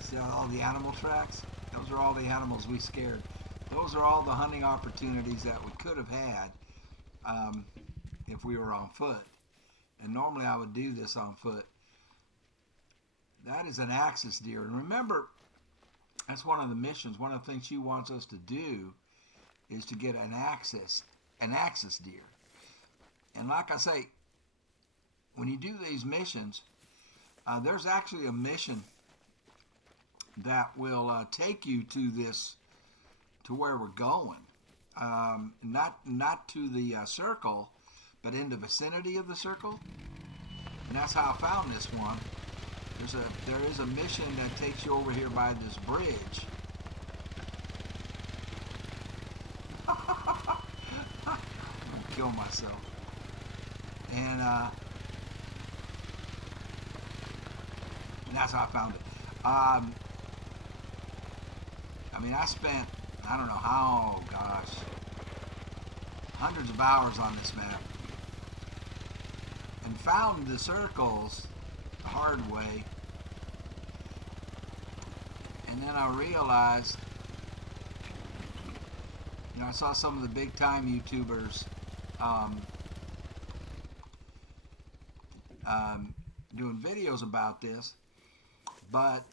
See all the animal tracks? Those are all the animals we scared. Those are all the hunting opportunities that we could have had if we were on foot. And normally I would do this on foot. That is an axis deer. And remember, that's one of the missions. One of the things she wants us to do is to get an axis deer. And like I say, when you do these missions, there's actually a mission that will take you to where we're going. Not to the circle, but in the vicinity of the circle. And that's how I found this one. There is a mission that takes you over here by this bridge. I'm gonna kill myself. And that's how I found it. I mean, I spent, I don't know how, gosh, hundreds of hours on this map and found the circles the hard way. And then I realized, I saw some of the big time YouTubers doing videos about this, but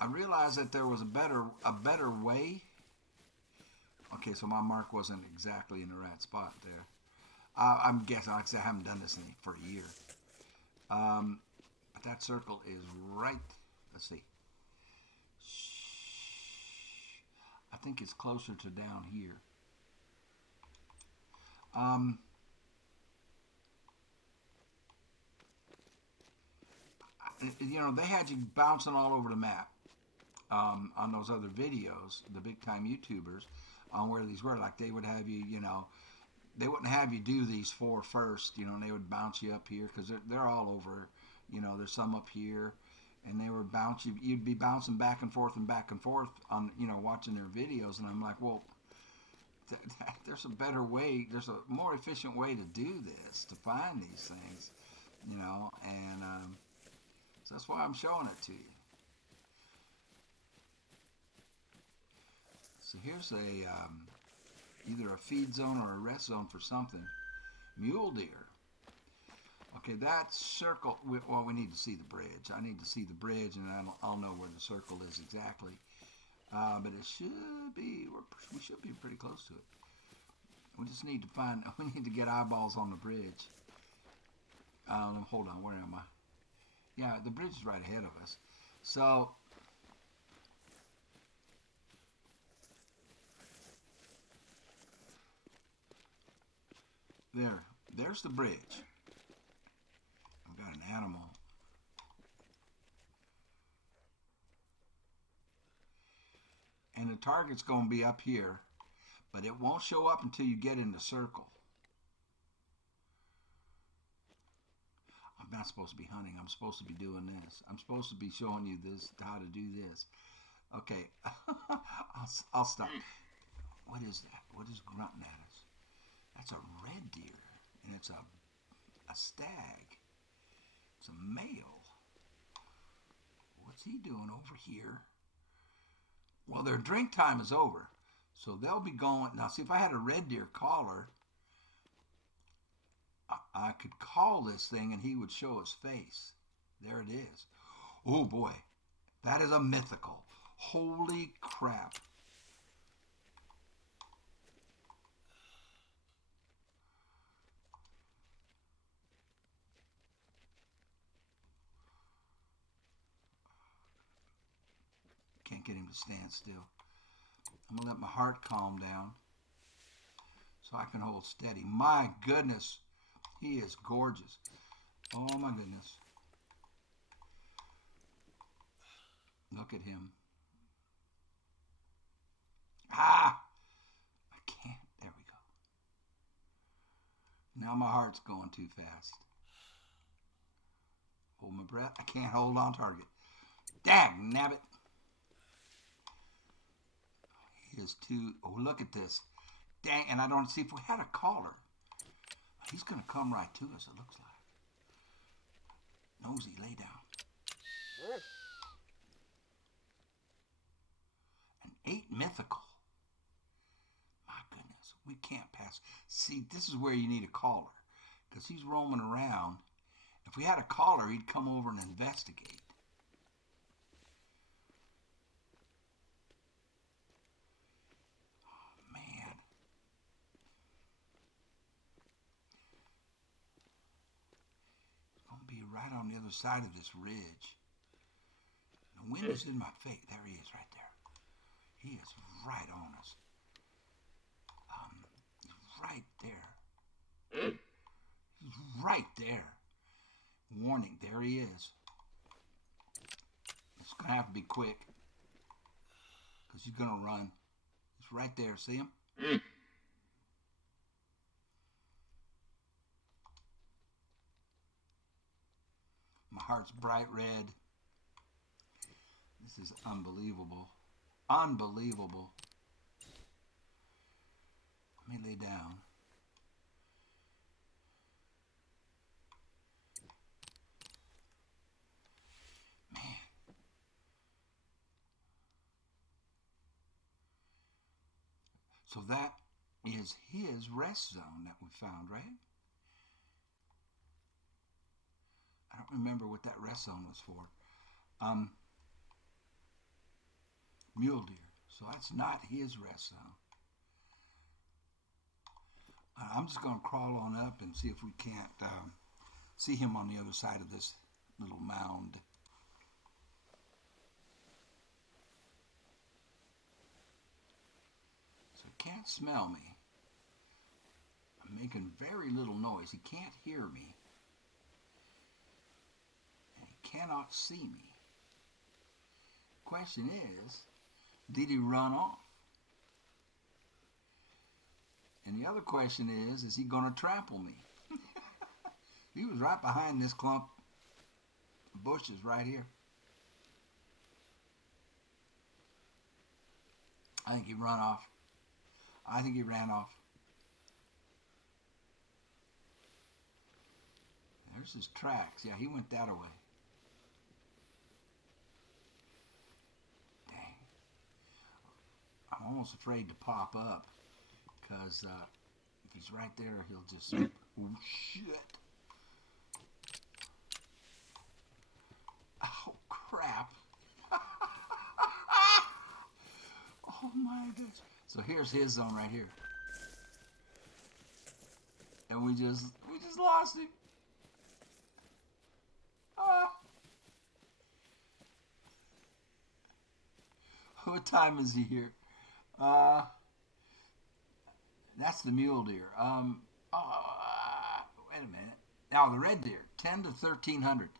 I realized that there was a better way. Okay, so my mark wasn't exactly in the right spot there. I'm guessing, like I said, I haven't done this for a year. But that circle is right. Let's see. I think it's closer to down here. They had you bouncing all over the map on those other videos, the big time YouTubers, on where these were. Like they would have you, they wouldn't have you do these 4 first, and they would bounce you up here because they're all over. There's some up here, and they would bounce you. You'd be bouncing back and forth on, watching their videos, and I'm like, well, there's a better way. There's a more efficient way to do this, to find these things, and so that's why I'm showing it to you. So here's either a feed zone or a rest zone for something. Mule deer. Okay, that circle, we need to see the bridge. I need to see the bridge, and I'll know where the circle is exactly. But it should be, we should be pretty close to it. We just need to get eyeballs on the bridge. Hold on, where am I? Yeah, the bridge is right ahead of us. So, there's the bridge. I've got an animal. And the target's going to be up here, but it won't show up until you get in the circle. I'm not supposed to be hunting. I'm supposed to be doing this. I'm supposed to be showing you this, how to do this. Okay, I'll stop. What is that? What is grunting at us? That's a red deer, and it's a stag. It's a male. What's he doing over here? Well, their drink time is over, so they'll be going. Now, see, if I had a red deer caller, I could call this thing and he would show his face. There it is. Oh boy, that is a mythical. Holy crap. Can't get him to stand still. I'm going to let my heart calm down so I can hold steady. My goodness, he is gorgeous. Oh my goodness. Look at him. I can't. There we go. Now my heart's going too fast. Hold my breath. I can't hold on target. Dag nabbit. He is too. Oh, look at this. Dang, and I don't see if we had a caller. He's going to come right to us, it looks like. Nosy, lay down. An 8 mythical. My goodness, we can't pass. See, this is where you need a caller, because he's roaming around. If we had a caller, he'd come over and investigate. Oh, man. It's going to be right on the other side of this ridge. The wind is in my face. There he is right there. He is right on us. He's right there. He's right there. Warning, there he is. It's going to have to be quick, because he's going to run. He's right there. See him? My heart's bright red. This is unbelievable. Unbelievable. Let me lay down. So that is his rest zone that we found, right? I don't remember what that rest zone was for. Mule deer. So that's not his rest zone. I'm just going to crawl on up and see if we can't see him on the other side of this little mound. So he can't smell me. I'm making very little noise. He can't hear me. And he cannot see me. Question is, did he run off? And the other question is he going to trample me? He was right behind this clump of bushes right here. I think he ran off. I think he ran off. There's his tracks. Yeah, he went that way. Dang. I'm almost afraid to pop up because if he's right there, he'll just... Oh, shit. Oh, crap. Oh, my goodness. So here's his zone right here. And we just lost him. What time is he here? That's the mule deer. Wait a minute. Now the red deer, 10 to 1300.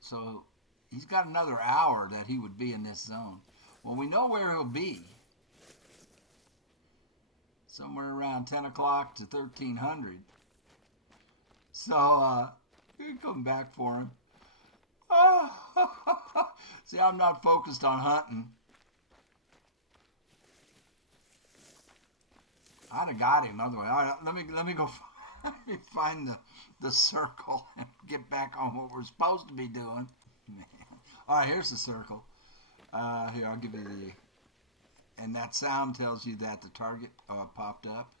So he's got another hour that he would be in this zone. Well, we know where he'll be. Somewhere around 10 o'clock to 1300. So you can come back for him. See, I'm not focused on hunting. I'd have got him otherwise. All right, let me go find the circle and get back on what we're supposed to be doing. All right, here's the circle. Here, I'll give you the... And that sound tells you that the target popped up.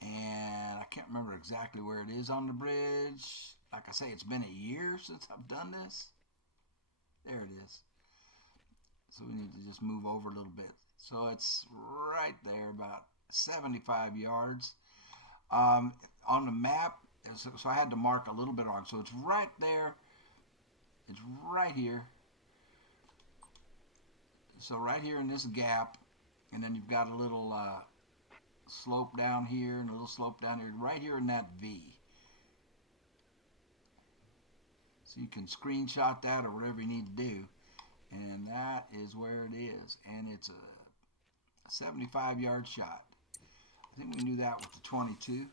And I can't remember exactly where it is on the bridge. Like I say, it's been a year since I've done this. There it is. So we need to just move over a little bit. So it's right there, about 75 yards. On the map, so I had to mark a little bit on. So it's right there. It's right here. So right here in this gap, and then you've got a little slope down here and a little slope down here, right here in that V. So you can screenshot that or whatever you need to do, and that is where it is. And it's a 75-yard shot. I think we can do that with the 22.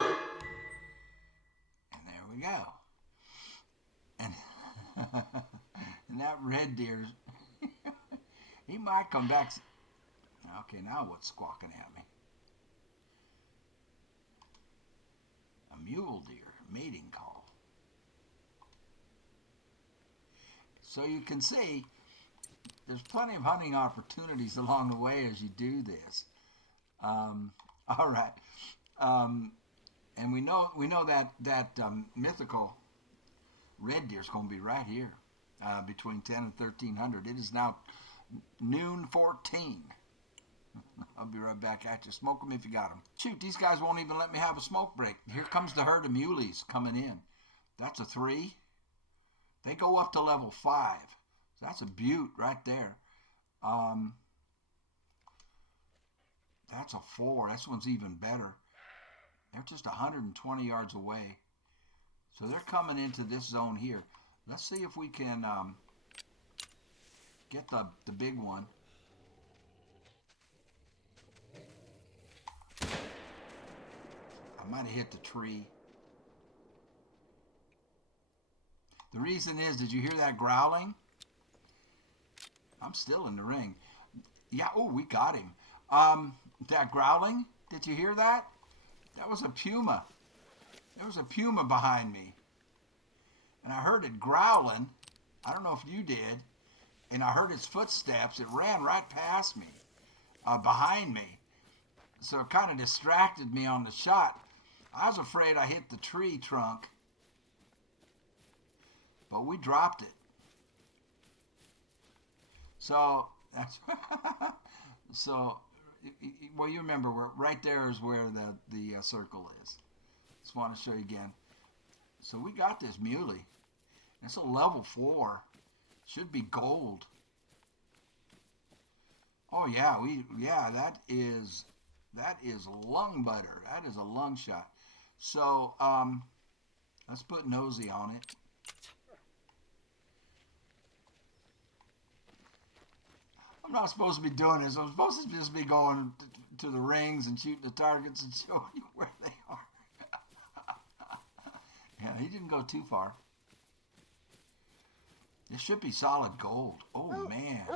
And there we go. And, and that red deer, he might come back. Okay, now what's squawking at me? A mule deer mating call. So you can see there's plenty of hunting opportunities along the way as you do this. All right, and we know that mythical red deer is going to be right here between 10 and 1300. It is now noon 14. I'll be right back at you. Smoke them if you got them. Shoot, these guys won't even let me have a smoke break. Here comes the herd of muleys coming in. That's a 3. They go up to level 5. So that's a beaut right there. That's a 4. This one's even better. They're just 120 yards away. So they're coming into this zone here. Let's see if we can get the big one. I might have hit the tree. The reason is, did you hear that growling? I'm still in the ring. Yeah, oh, we got him. That growling, did you hear that? That was a puma. There was a puma behind me. And I heard it growling. I don't know if you did. and I heard its footsteps. It ran right past me, behind me. So it kind of distracted me on the shot. I was afraid I hit the tree trunk, but we dropped it. So that's so. Well, you remember right there is where the circle is. Just want to show you again. So we got this muley. It's a level 4. Should be gold. Oh yeah, that is lung butter. That is a lung shot. So let's put nosy on it. I'm not supposed to be doing this. I'm supposed to just be going to the rings and shooting the targets and showing you where they are. Yeah, he didn't go too far. It should be solid gold. Oh man.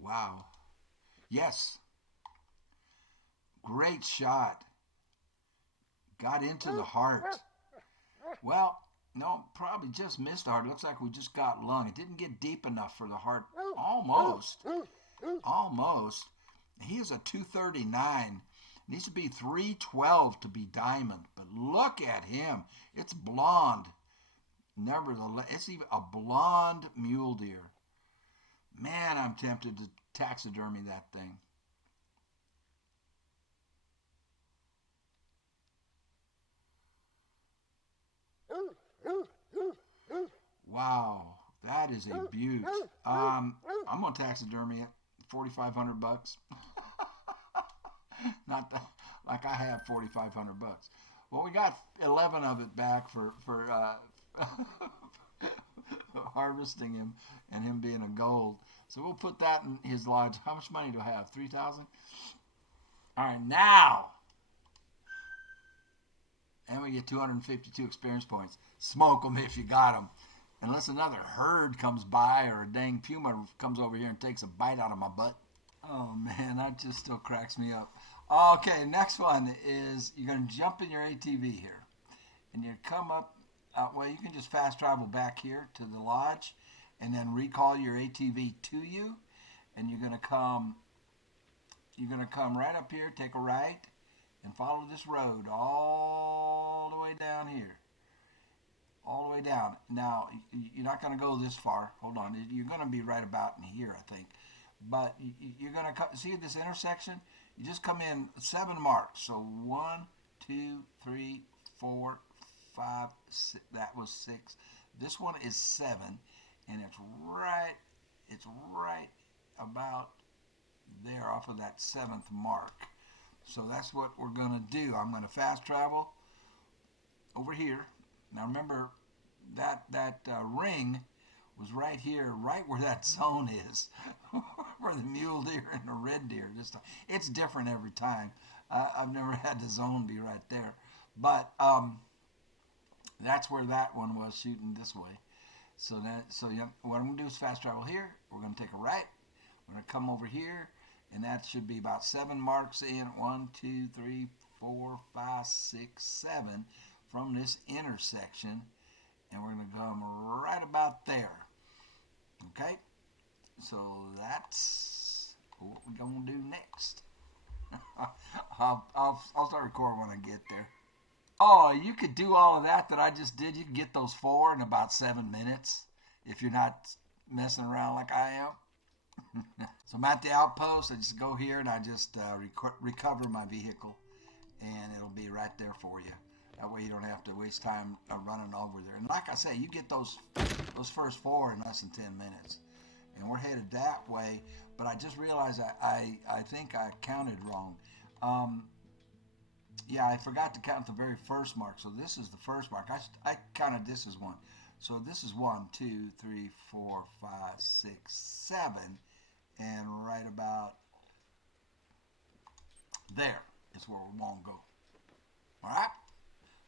Wow. Yes. Great shot. Got into the heart. Well, no, probably just missed the heart. Looks like we just got lung. It didn't get deep enough for the heart. Almost. Almost. He is a 239. Needs to be 312 to be diamond. But look at him. It's blonde. Nevertheless, it's even a blonde mule deer. Man, I'm tempted to taxidermy that thing. Wow, that is a beaut. I'm gonna taxidermy it. $4,500. Not that, like I have $4,500. Well, we got 11 of it back for harvesting him and him being a gold. So we'll put that in his lodge. How much money do I have? 3,000. All right, now, and we get 252 experience points. Smoke them if you got them. Unless another herd comes by or a dang Puma comes over here and takes a bite out of my butt. Oh man, that just still cracks me up. Okay, next one is you're going to jump in your ATV here. And you come up, well, you can just fast travel back here to the lodge and then recall your ATV to you. And you're going to come right up here, take a right, and follow this road all the way down here. All the way down. Now, you're not going to go this far. Hold on. You're going to be right about in here, I think. But you're going to see this intersection? You just come in 7 marks. So 1, 2, 3, 4, 5, 6. That was 6. This one is 7. And it's right about there off of that 7th mark. So that's what we're going to do. I'm going to fast travel over here. Now remember, that ring was right here, right where that zone is, where the mule deer and the red deer. It's different every time. I've never had the zone be right there. But that's where that one was, shooting this way. So yeah, what I'm going to do is fast travel here. We're going to take a right. We're going to come over here, and that should be about 7 marks in. 1, 2, 3, 4, 5, 6, 7 from this intersection, and we're going to come right about there. Okay, so that's what we're going to do next. I'll start recording when I get there. Oh, you could do all of that I just did. You can get those 4 in about 7 minutes if you're not messing around like I am. So I'm at the outpost. I just go here and I just recover my vehicle, and it'll be right there for you. That way you don't have to waste time running over there. And like I say, you get those first 4 in less than 10 minutes. And we're headed that way. But I just realized I think I counted wrong. Yeah, I forgot to count the very first mark. So this is the first mark. I counted this as 1. So this is 1, 2, 3, 4, 5, 6, 7. And right about there is where we want to go. All right?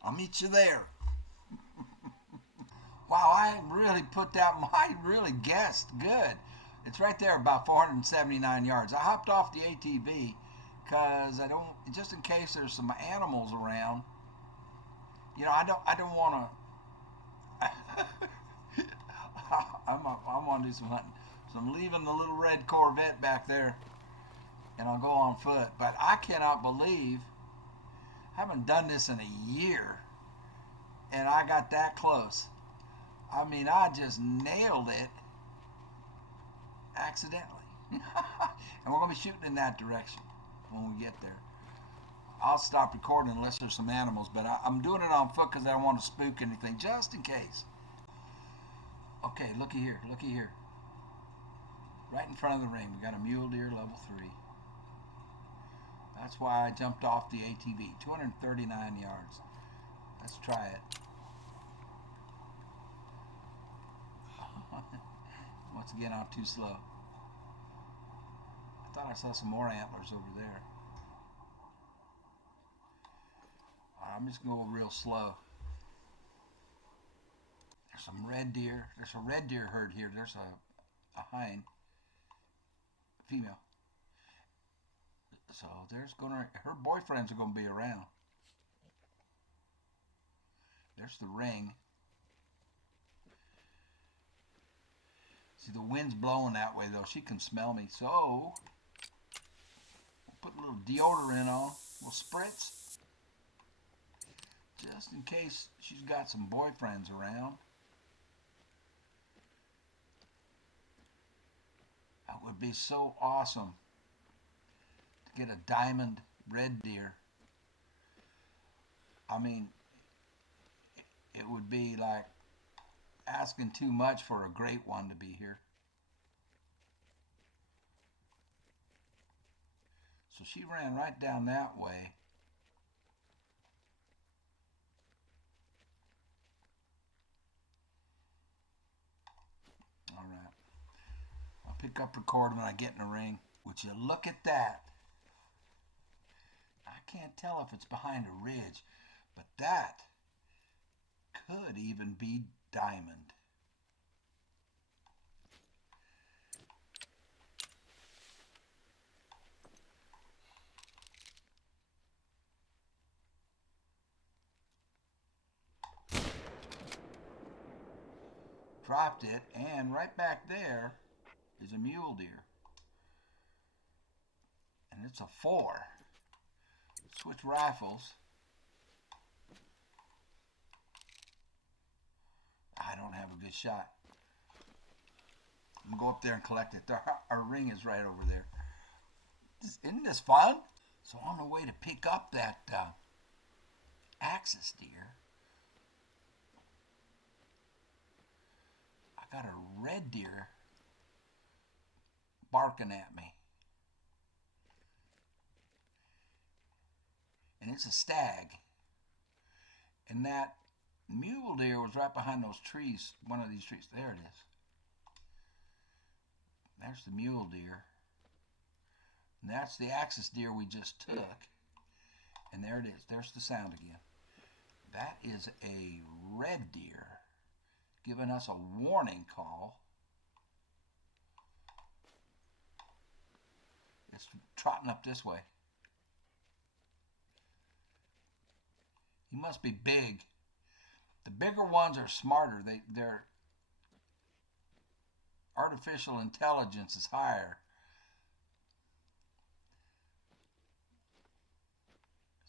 I'll meet you there. Wow, I really guessed good. It's right there, about 479 yards. I hopped off the ATV because just in case there's some animals around. You know, I don't want to. I'm gonna do some hunting. So I'm leaving the little red Corvette back there, and I'll go on foot. But I cannot believe I haven't done this in a year, and I got that close. I mean, I just nailed it accidentally. And we're going to be shooting in that direction when we get there. I'll stop recording unless there's some animals, but I'm doing it on foot because I don't want to spook anything, just in case. Okay, looky here, looky here. Right in front of the ring, we got a mule deer level 3. That's why I jumped off the ATV. 239 yards. Let's try it. Once again, I'm too slow. I thought I saw some more antlers over there. I'm just going to go real slow. There's some red deer. There's a red deer herd here. There's a hind, female. So there's her boyfriends are going to be around. There's the ring. See, the wind's blowing that way, though. She can smell me. So, we'll put a little deodorant on. We'll spritz. Just in case she's got some boyfriends around. That would be so awesome to get a diamond red deer. I mean, it would be like asking too much for a great one to be here. So she ran right down that way. All right. I'll pick up recording when I get in the ring. Would you look at that? I can't tell if it's behind a ridge, but that could even be diamond. Dropped it, and right back there is a mule deer. And it's a 4. Switch rifles. I don't have a good shot. I'm going to go up there and collect it. Our ring is right over there. Isn't this fun? So on the way to pick up that axis deer, I got a red deer barking at me. And it's a stag. And that mule deer was right behind those trees, one of these trees. There it is. There's the mule deer. And that's the axis deer we just took. And there it is. There's the sound again. That is a red deer giving us a warning call. It's trotting up this way. He must be big. The bigger ones are smarter. Their artificial intelligence is higher.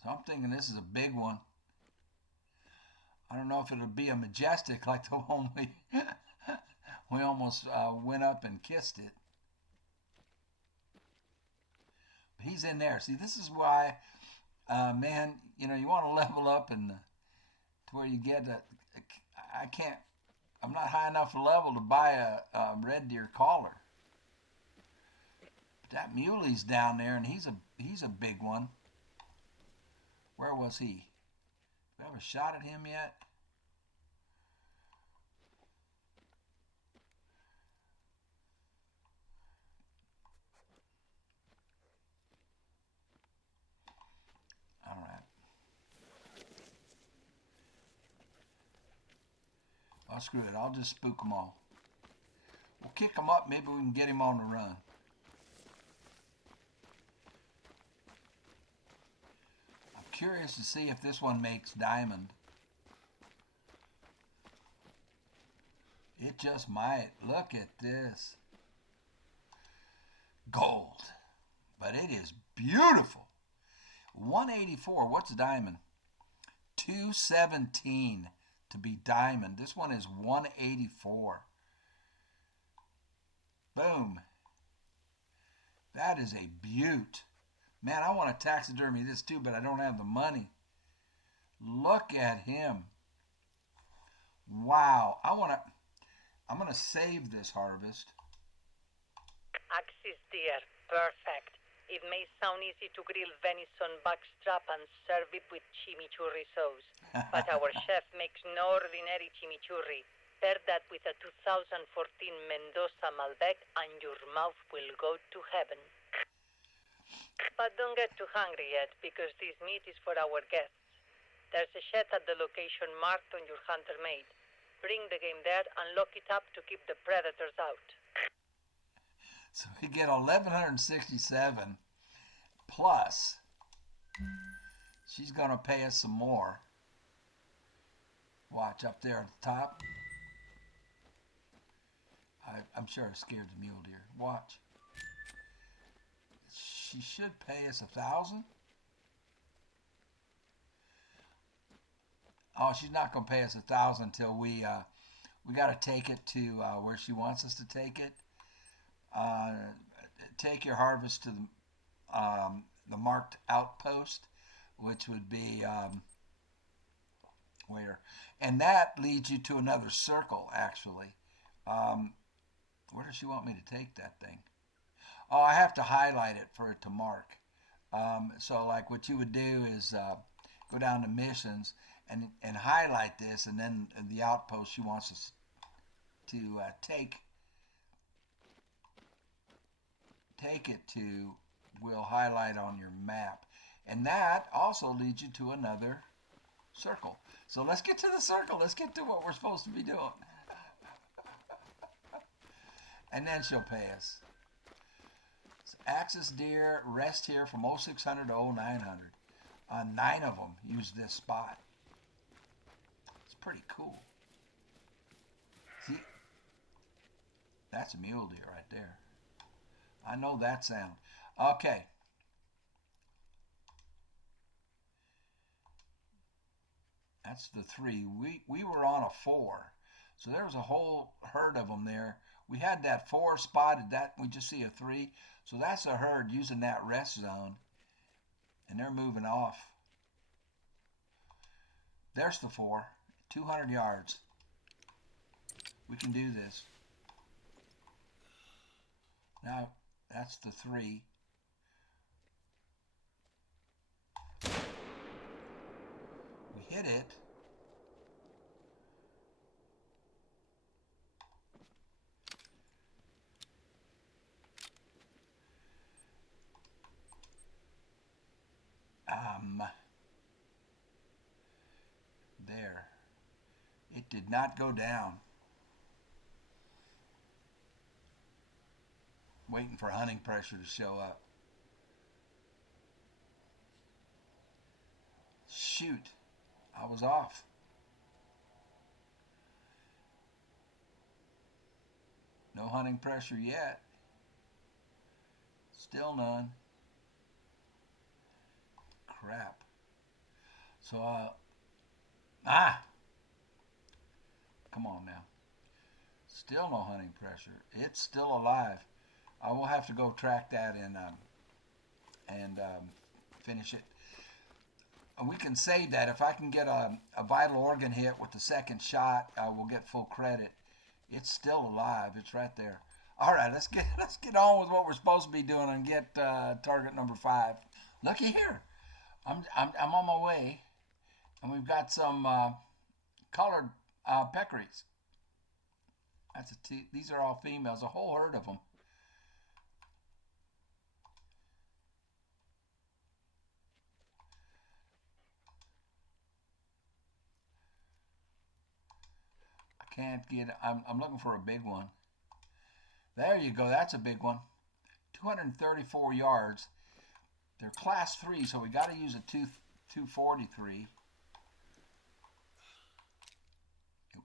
So I'm thinking this is a big one. I don't know if it'll be a majestic like the one we almost went up and kissed it. But he's in there. See, this is why, man, you know, you want to level up and to where you get I'm not high enough level to buy a red deer collar. But that muley's down there, and he's a big one. Where was he? Have we ever shot at him yet? All right. Well, screw it. I'll just spook them all. We'll kick him up. Maybe we can get him on the run. I'm curious to see if this one makes diamond. It just might. Look at this. Gold. But it is beautiful. 184. What's diamond? 217 to be diamond. This one is 184. Boom. That is a beaut. Man, I want to taxidermy this too, but I don't have the money. Look at him. Wow. I'm going to save this harvest. Axis deer. Perfect. It may sound easy to grill venison backstrap and serve it with chimichurri sauce. But our chef makes no ordinary chimichurri. Pair that with a 2014 Mendoza Malbec and your mouth will go to heaven. But don't get too hungry yet, because this meat is for our guests. There's a shed at the location marked on your hunter made. Bring the game there and lock it up to keep the predators out. So we get 1,167 plus. She's going to pay us some more. Watch up there at the top. I'm sure I scared the mule deer. Watch. She should pay us 1,000. Oh, she's not going to pay us 1,000 until we got to take it to where she wants us to take it. Take your harvest to the marked outpost, which would be where, and that leads you to another circle. Actually, where does she want me to take that thing? Oh, I have to highlight it for it to mark. So, like, what you would do is go down to missions and highlight this, and then the outpost she wants us to take it to, will highlight on your map. And that also leads you to another circle. So let's get to the circle. Let's get to what we're supposed to be doing. And then she'll pay us. So Axis deer rest here from 0600 to 0900. 9 of them use this spot. It's pretty cool. See? That's a mule deer right there. I know that sound. Okay. That's the 3. We were on a 4. So there was a whole herd of them there. We had that 4 spotted. That we just see a 3. So that's a herd using that rest zone. And they're moving off. There's the 4. 200 yards. We can do this. Now, that's the 3. We hit it. There. It did not go down. Waiting for hunting pressure to show up. Shoot, I was off. No hunting pressure yet. Still none. Crap. So, come on now. Still no hunting pressure. It's still alive. I will have to go track that and finish it. We can save that. If I can get a vital organ hit with the second shot, we'll get full credit. It's still alive. It's right there. All right, let's get on with what we're supposed to be doing and get target number 5. Looky here, I'm on my way, and we've got some colored peccaries. These are all females. A whole herd of them. Can't get. I'm looking for a big one. There you go. That's a big one. 234 yards. They're class 3, so we got to use a 243.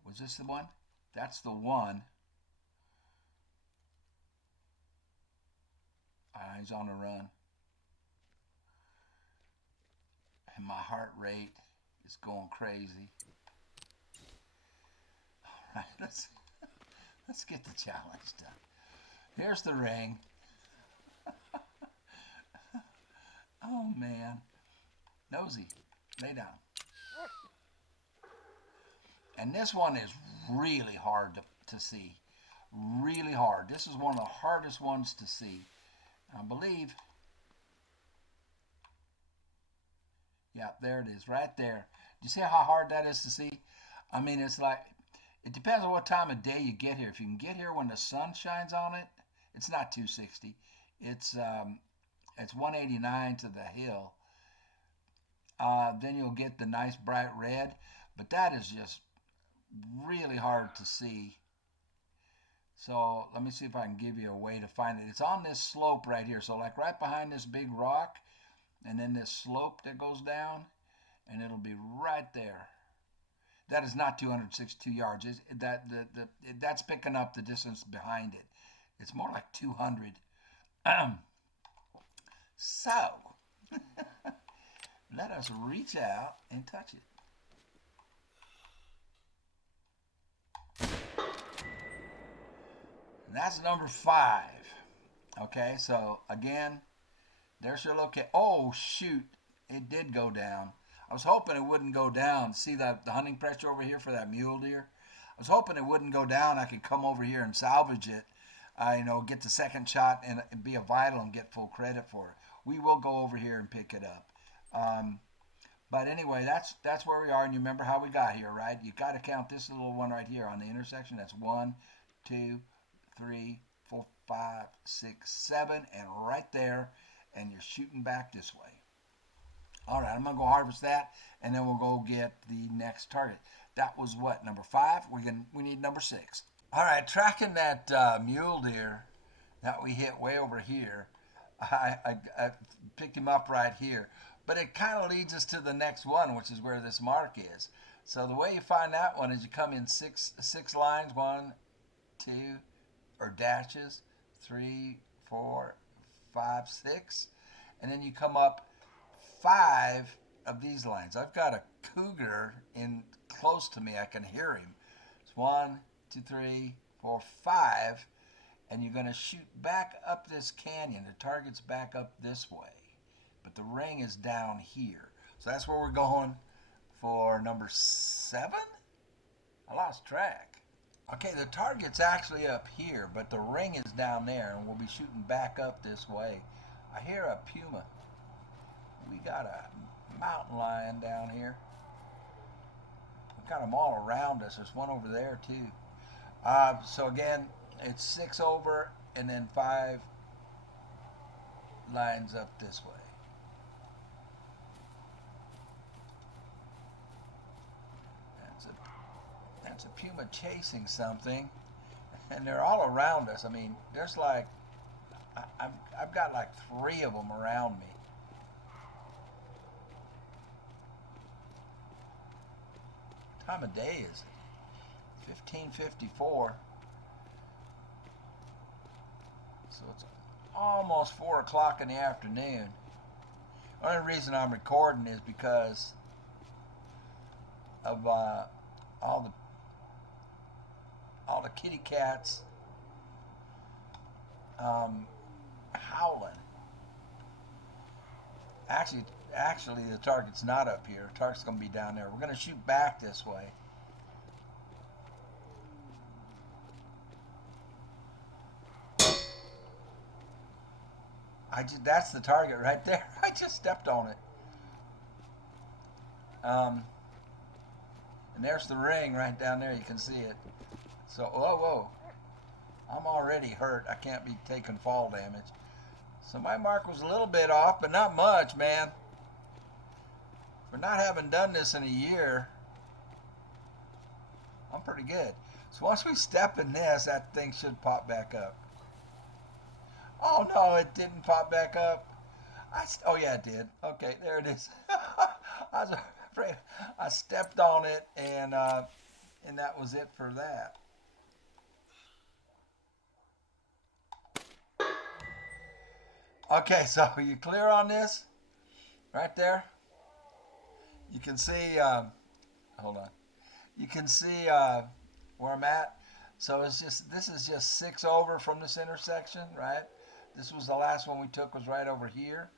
Was this the one? That's the one. He's on the run. And my heart rate is going crazy. All right, let's get the challenge done. Here's the ring. Oh man. Nosy, lay down. And this one is really hard to see. Really hard. This is one of the hardest ones to see. I believe. Yeah, there it is, right there. Do you see how hard that is to see? I mean, it's like, it depends on what time of day you get here. If you can get here when the sun shines on it, it's not 260. It's 189 to the hill. Then you'll get the nice bright red, but that is just really hard to see. So let me see if I can give you a way to find it. It's on this slope right here. So like right behind this big rock, and then this slope that goes down, and it'll be right there. That is not 262 yards. That's picking up the distance behind it. It's more like 200. So let us reach out and touch it. And that's number 5. Okay, so again, there's your location. Oh, shoot. It did go down. I was hoping it wouldn't go down. See the hunting pressure over here for that mule deer? I was hoping it wouldn't go down. I could come over here and salvage it. Get the second shot and be a vital and get full credit for it. We will go over here and pick it up. But anyway, that's where we are. And you remember how we got here, right? You got to count this little one right here on the intersection. That's 1, 2, 3, 4, 5, 6, 7, and right there. And you're shooting back this way. All right, I'm going to go harvest that, and then we'll go get the next target. That was what, number 5? We need number 6. All right, tracking that mule deer that we hit way over here. I picked him up right here. But it kind of leads us to the next one, which is where this mark is. So the way you find that one is you come in six lines, 1, 2, or dashes, 3, 4, 5, 6, and then you come up 5 of these lines. I've got a cougar in close to me. I can hear him. It's 1, 2, 3, 4, 5, and you're going to shoot back up this canyon. The target's back up this way, but the ring is down here. So that's where we're going for number 7. I lost track. Okay, the target's actually up here, but the ring is down there, and we'll be shooting back up this way. I hear a Puma. We got a mountain lion down here. We've got them all around us. There's one over there, too. So again, it's 6 over, and then 5 lines up this way. That's a Puma chasing something, and they're all around us. I mean, there's like, I've got like 3 of them around me. What time of day is it? 15:54. So it's almost 4 o'clock in the afternoon. The only reason I'm recording is because of all the kitty cats howling. Actually, the target's not up here. The target's going to be down there. We're going to shoot back this way. That's the target right there. I just stepped on it. And there's the ring right down there. You can see it. So, whoa. I'm already hurt. I can't be taking fall damage. So my mark was a little bit off, but not much, man. For not having done this in a year, I'm pretty good. So once we step in this, that thing should pop back up. Oh, no, it didn't pop back up. Oh, yeah, it did. Okay, there it is. I was afraid I stepped on it, and that was it for that. Okay, so you clear on this? Right there? You can see, hold on. You can see where I'm at. So this is just 6 over from this intersection, right? This was the last one we took was right over here.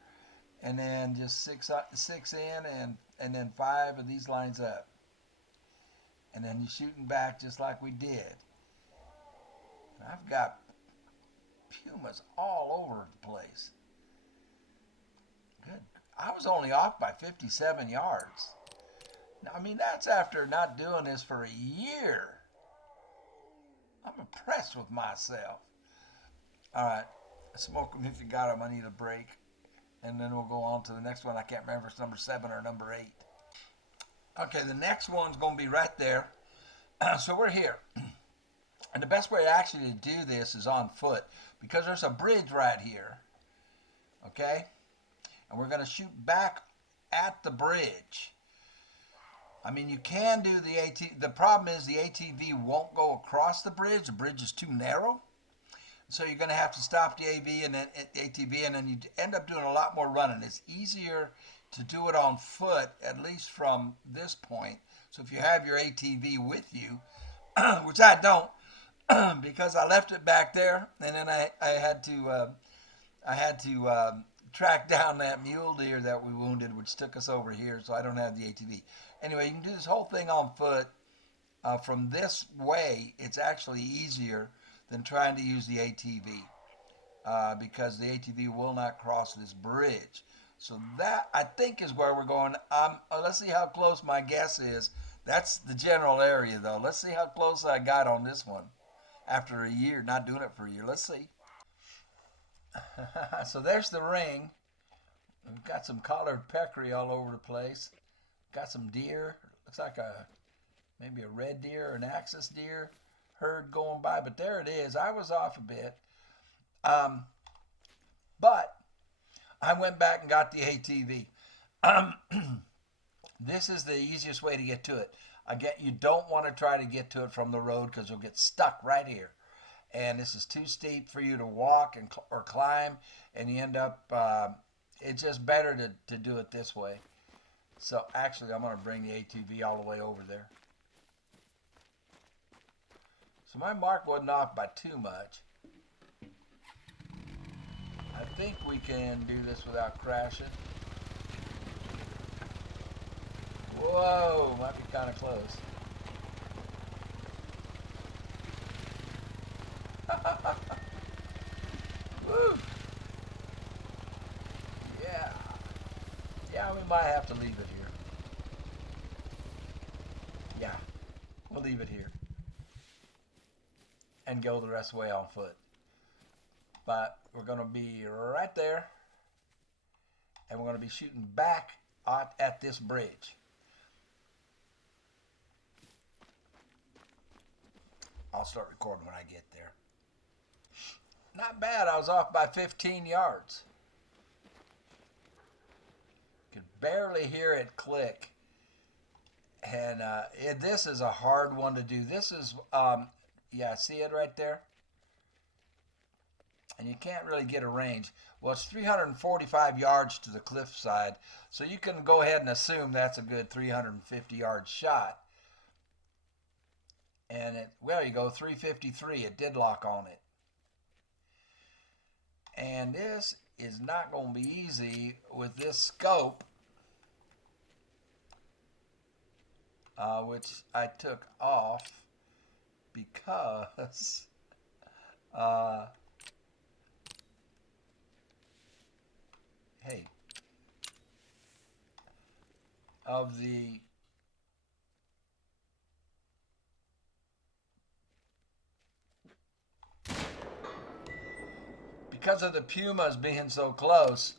And then just six in and then 5 of these lines up. And then you're shooting back just like we did. I've got Pumas all over the place. Good. I was only off by 57 yards. Now, I mean, that's after not doing this for a year. I'm impressed with myself. All right. Smoke them if you got them. I need a break. And then we'll go on to the next one. I can't remember if it's number 7 or number 8. Okay, the next one's going to be right there. So we're here. And the best way actually to do this is on foot because there's a bridge right here. Okay? And we're going to shoot back at the bridge. I mean, you can do the ATV. The problem is the ATV won't go across the bridge. The bridge is too narrow. So you're going to have to stop the ATV, and then you end up doing a lot more running. It's easier to do it on foot, at least from this point. So if you have your ATV with you, which I don't, because I left it back there, and then I had to track down that mule deer that we wounded, which took us over here. So I don't have the ATV. Anyway, you can do this whole thing on foot. From this way, it's actually easier than trying to use the ATV because the ATV will not cross this bridge. So that, I think, is where we're going. Let's see how close my guess is. That's the general area, though. Let's see how close I got on this one after a year, not doing it for a year. Let's see. So there's the ring. We've got some collared peccary all over the place. Got some deer. Looks like maybe a red deer or an axis deer herd going by. But there it is. I was off a bit. But I went back and got the ATV. This is the easiest way to get to it. You don't want to try to get to it from the road because you'll get stuck right here. And this is too steep for you to walk or climb, and you end up, it's just better to do it this way. So actually, I'm going to bring the ATV all the way over there. So my mark wasn't off by too much. I think we can do this without crashing. Whoa, might be kind of close. Woo! Yeah, we might have to leave it here. Yeah, we'll leave it here and go the rest of the way on foot. But we're going to be right there, and we're going to be shooting back at this bridge. I'll start recording when I get there. Not bad. I was off by 15 yards. Could barely hear it click. And this is a hard one to do. This is, yeah, see it right there? And you can't really get a range. Well, it's 345 yards to the cliffside. So you can go ahead and assume that's a good 350-yard shot. And well, you go 353. It did lock on it. And this is not going to be easy with this scope, which I took off because hey, of the because of the Pumas being so close,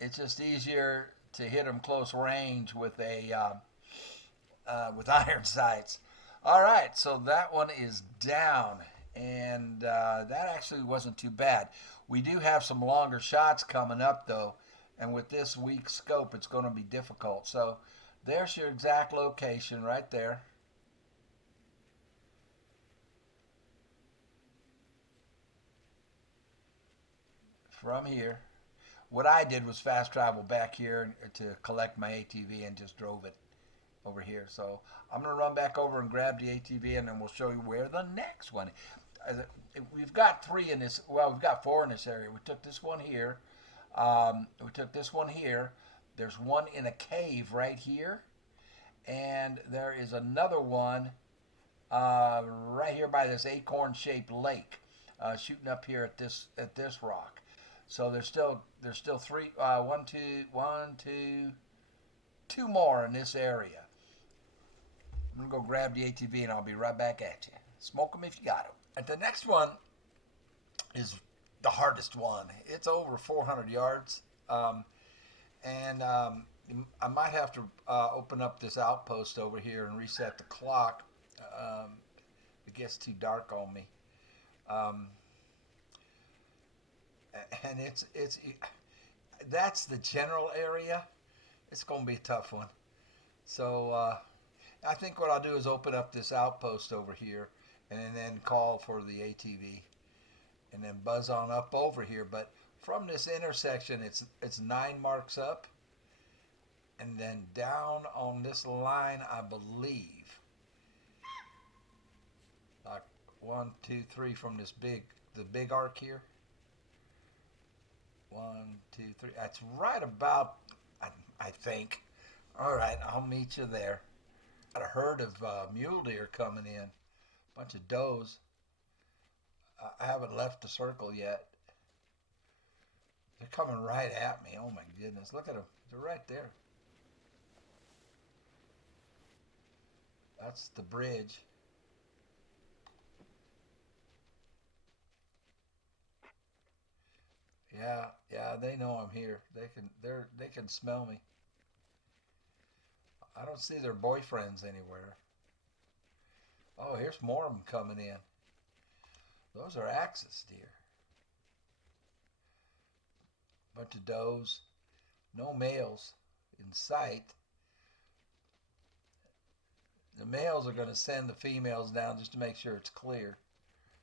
it's just easier to hit them close range with with iron sights. All right, so that one is down, and that actually wasn't too bad. We do have some longer shots coming up, though, and with this weak scope, it's going to be difficult. So there's your exact location right there. from here. What I did was fast travel back here to collect my ATV and just drove it over here. So I'm going to run back over and grab the ATV, and then we'll show you where the next one is. We've got 3 in this, well, we've got 4 in this area. We took this one here. We took this one here. There's one in a cave right here. And there is another one right here by this acorn-shaped lake, shooting up here at this rock. So there's still 3, 2 more in this area. I'm gonna go grab the ATV and I'll be right back at you. Smoke them if you got them. And the next one is the hardest one. It's over 400 yards, and I might have to open up this outpost over here and reset the clock. It gets too dark on me. And that's the general area. It's going to be a tough one. So I think what I'll do is open up this outpost over here and then call for the ATV and then buzz on up over here. But from this intersection, it's 9 marks up. And then down on this line, I believe, like 1, 2, 3 from the big arc here. 1, 2, 3. That's right about, I think. All right, I'll meet you there. Got a herd of mule deer coming in, bunch of does. I haven't left the circle yet. They're coming right at me. Oh my goodness, look at them. They're right there. That's the bridge. Yeah, they know I'm here. They can smell me. I don't see their boyfriends anywhere. Oh, here's more of them coming in. Those are axis deer. Bunch of does. No males in sight. The males are going to send the females down just to make sure it's clear.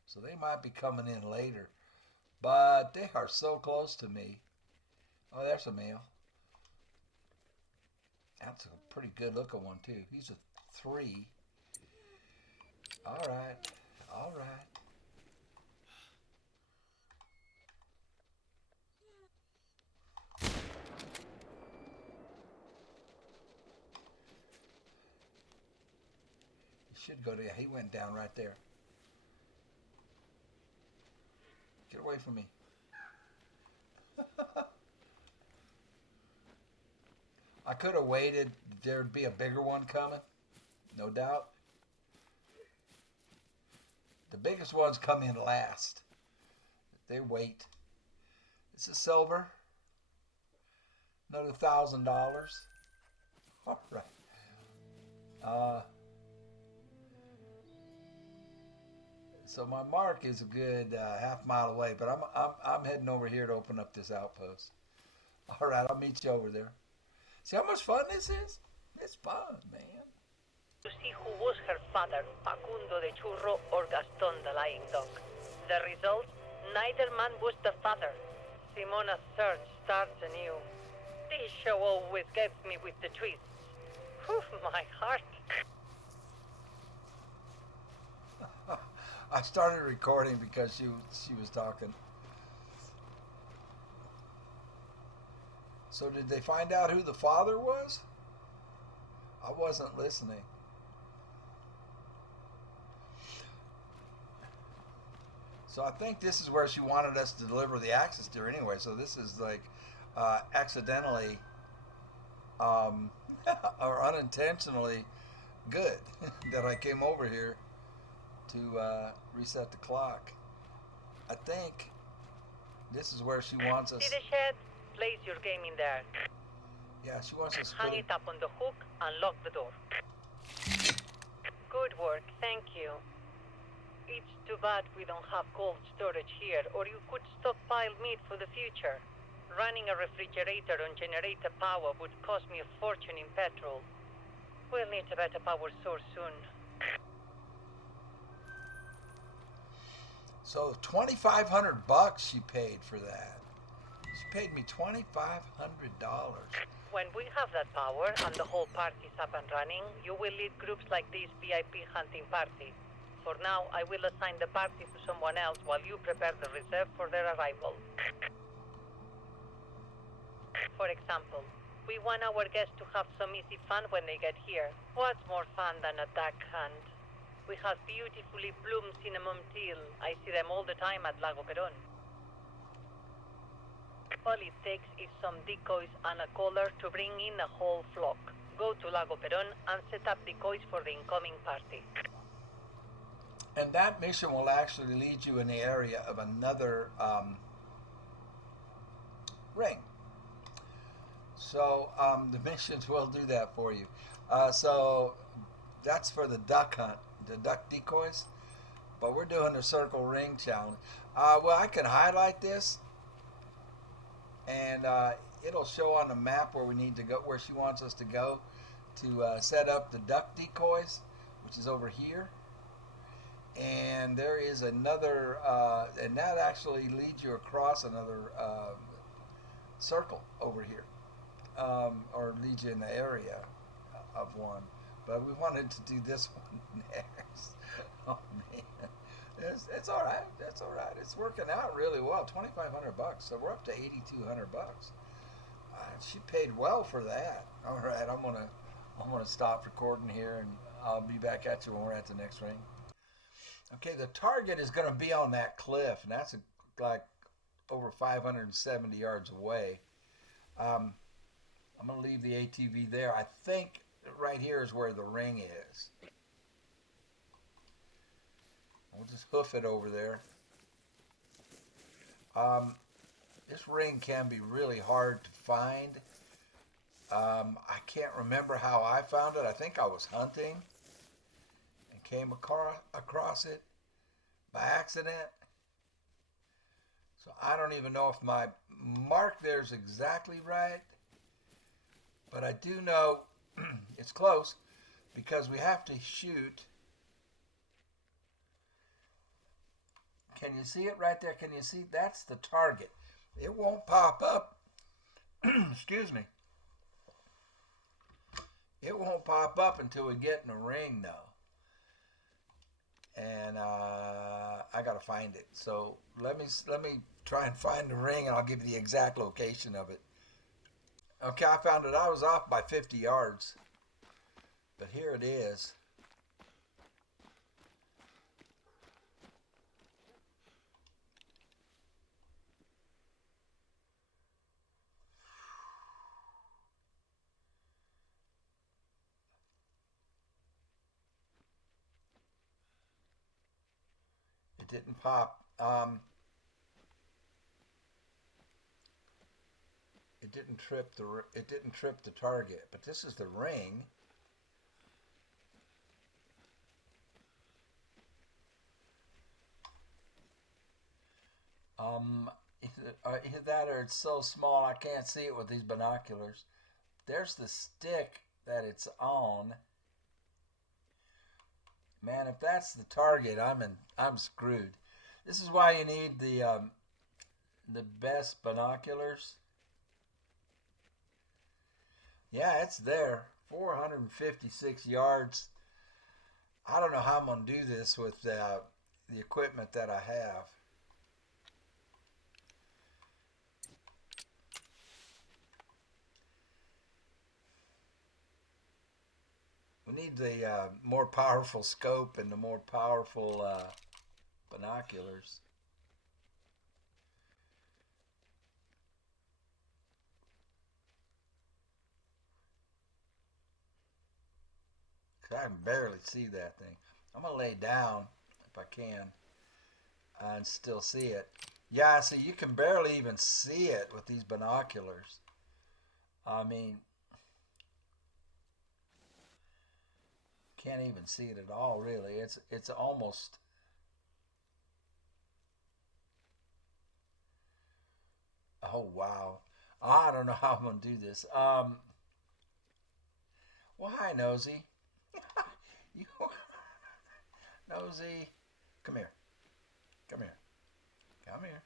So they might be coming in later. But they are so close to me. Oh, there's a male. That's a pretty good looking one too. He's a 3. All right. He should go to, he went down right there. Get away from me. I could have waited. There'd be a bigger one coming, no doubt. The biggest ones come in last. They wait. This is silver. Another $1,000. All right. So my mark is a good half mile away, but I'm heading over here to open up this outpost. All right, I'll meet you over there. See how much fun this is? It's fun, man. To see who was her father, Facundo de Churro or Gaston the Lying Dog. The result? Neither man was the father. Simona's search starts anew. This show always gets me with the twists. Whew, my heart. I started recording because she was talking. So did they find out who the father was? I wasn't listening. So I think this is where she wanted us to deliver the axis deer anyway. So this is like accidentally or unintentionally good that I came over here to reset the clock. I think this is where she wants us. See the shed? Place your game in there. Yeah, she wants us to Hang it up on the hook and lock the door. Good work, thank you. It's too bad we don't have cold storage here, or you could stockpile meat for the future. Running a refrigerator on generator power would cost me a fortune in petrol. We'll need a better power source soon. So $2,500 she paid for that. She paid me $2,500. When we have that power and the whole party's up and running, you will lead groups like this VIP hunting party. For now, I will assign the party to someone else while you prepare the reserve for their arrival. For example, we want our guests to have some easy fun when they get here. What's more fun than a duck hunt? We have beautifully bloomed cinnamon teal. I see them all the time at Lago Perón. All it takes is some decoys and a caller to bring in a whole flock. Go to Lago Perón and set up decoys for the incoming party. And that mission will actually lead you in the area of another ring. So the missions will do that for you. So that's for the duck hunt, the duck decoys. But we're doing the circle ring challenge. Well, I can highlight this, and it'll show on the map where we need to go, where she wants us to go to set up the duck decoys, which is over here. And there is another, and that actually leads you across another circle over here, or leads you in the area of one. But we wanted to do this one next. Oh man, it's all right. That's all right. It's working out really well. $2,500. So we're up to $8,200. She paid well for that. All right, I'm gonna stop recording here, and I'll be back at you when we're at the next ring. Okay, the target is going to be on that cliff, and that's like over 570 yards away. I'm going to leave the ATV there. I think right here is where the ring is. We'll just hoof it over there. This ring can be really hard to find. I can't remember how I found it. I think I was hunting and came across it by accident. So I don't even know if my mark there is exactly right, but I do know it's close because we have to shoot. Can you see it right there? Can you see? That's the target. It won't pop up. Excuse me. It won't pop up until we get in the ring, though. And I gotta find it. So let me try and find the ring, and I'll give you the exact location of it. Okay, I found it. I was off by 50 yards, but here it is. It didn't pop. It didn't trip the target, but this is the ring. Either that or it's so small I can't see it with these binoculars. There's the stick that it's on. Man, if that's the target, I'm screwed. This is why you need the best binoculars. Yeah, it's there. 456 yards. I don't know how I'm going to do this with the equipment that I have. We need the more powerful scope and the more powerful binoculars. I can barely see that thing. I'm going to lay down if I can and still see it. Yeah, see, you can barely even see it with these binoculars. I mean, can't even see it at all, really. It's almost... Oh, wow. I don't know how I'm going to do this. Well, hi, Nosy. You, Nosy, come here. Come here. Come here.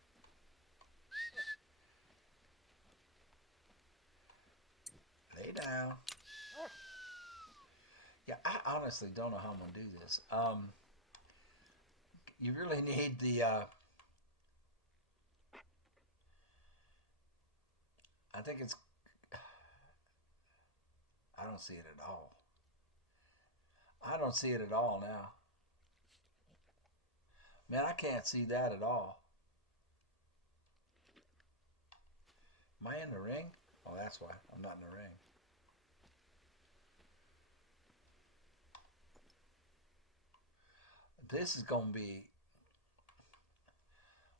honestly don't know how I'm going to do this. You really need the... I think it's... I don't see it at all. I don't see it at all now. Man, I can't see that at all. Am I in the ring? Oh, that's why. I'm not in the ring. This is going to be...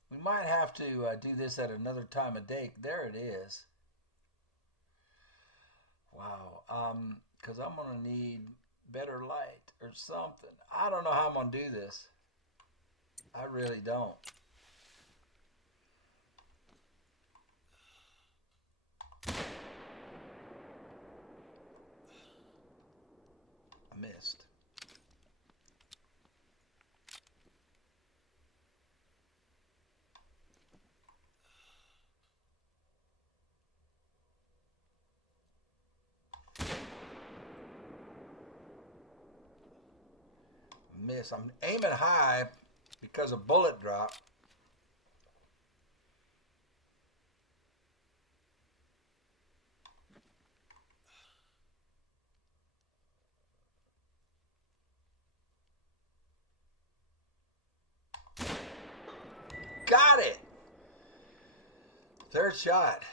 We might have to do this at another time of day. There it is. Wow. Because I'm going to need better light or something. I don't know how I'm going to do this. I really don't. I missed. Miss. I'm aiming high because of bullet drop. Got it! Third shot.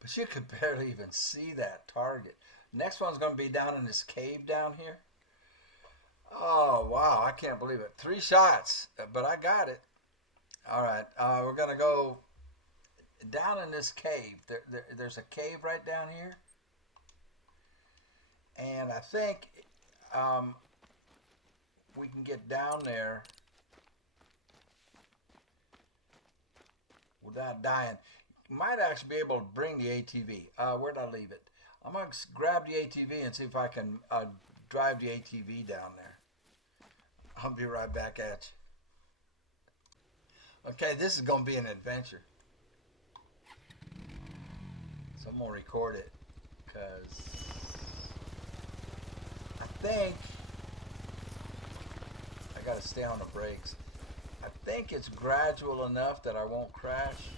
But you could barely even see that target. Next one's going to be down in this cave down here. Oh, wow. I can't believe it. 3 shots, but I got it. All right. We're going to go down in this cave. There's a cave right down here. And I think we can get down there without dying. You might actually be able to bring the ATV. Where'd I leave it? I'm going to grab the ATV and see if I can drive the ATV down there. I'll be right back at you. Okay, this is going to be an adventure. So I'm going to record it because I think I got to stay on the brakes. I think it's gradual enough that I won't crash.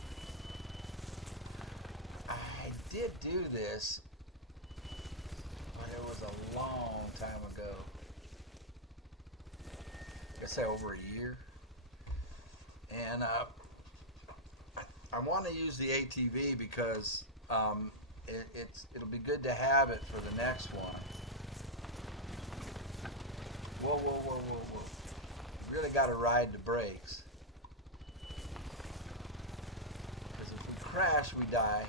I did do this, but it was a long time ago. I say over a year. And I want to use the ATV because it'll be good to have it for the next one. Whoa, whoa, whoa, whoa, whoa. Really got to ride the brakes. Because if we crash, we die.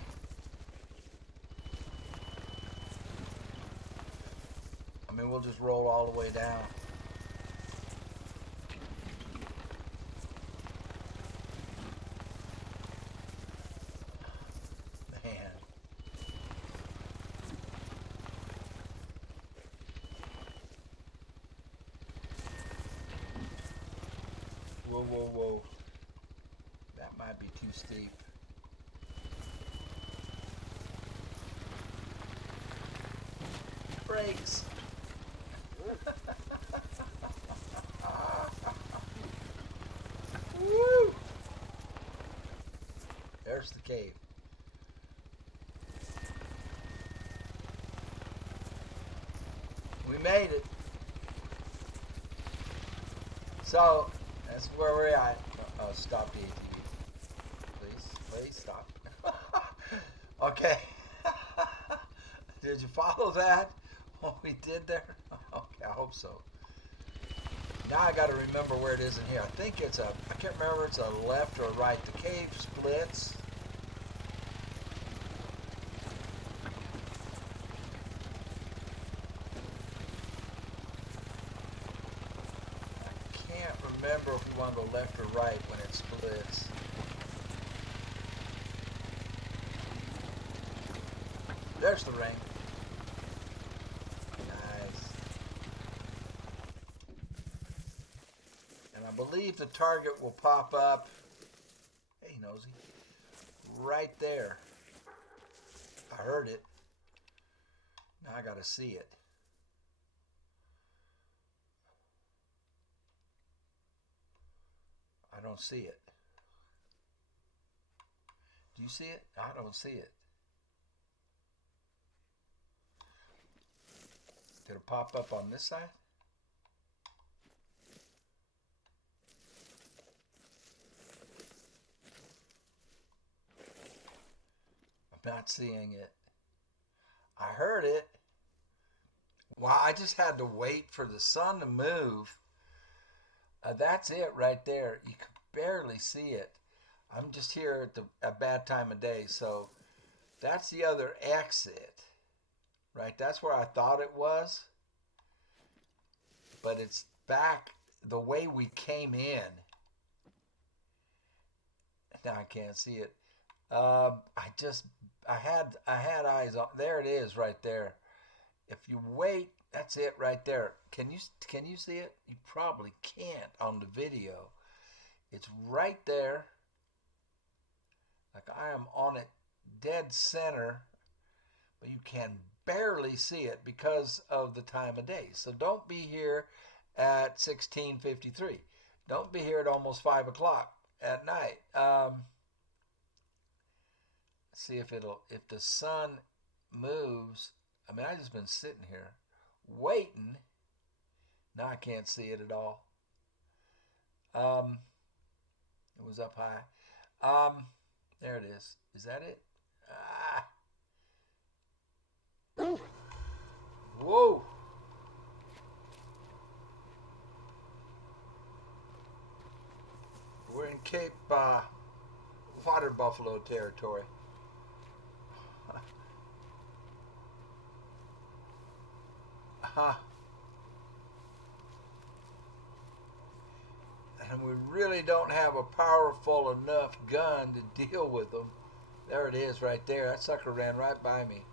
I mean, we'll just roll all the way down. Man. Whoa, whoa, whoa. That might be too steep. Brakes. Woo! There's the cave. We made it. So that's where we're at. Stop the ATV. Please stop. Okay. Did you follow that? What we did there? Okay, I hope so. Now I got to remember where it is in here. I think it's I can't remember if it's a left or a right. The cave splits. I can't remember if we want to go left or right when it splits. There's the ring. Nice. And I believe the target will pop up. Hey, nosy. Right there. I heard it. Now I gotta see it. I don't see it. Do you see it? I don't see it. Did it pop up on this side? I'm not seeing it. I heard it. Wow, I just had to wait for the sun to move. That's it right there. You can barely see it. I'm just here at a bad time of day, so that's the other exit, right? That's where I thought it was, but it's back the way we came in. Now I can't see it. I had eyes on. There it is, right there. If you wait, that's it right there. Can you see it? You probably can't on the video. It's right there. Like I am on it dead center, but you can barely see it because of the time of day. So don't be here at 16:53. Don't be here at almost 5 o'clock at night. See if the sun moves. I mean, I just been sitting here waiting. Now I can't see it at all. It was up high. There it is. Is that it? Whoa. We're in Cape water buffalo territory. And we really don't have a powerful enough gun to deal with them. There it is right there. That sucker ran right by me.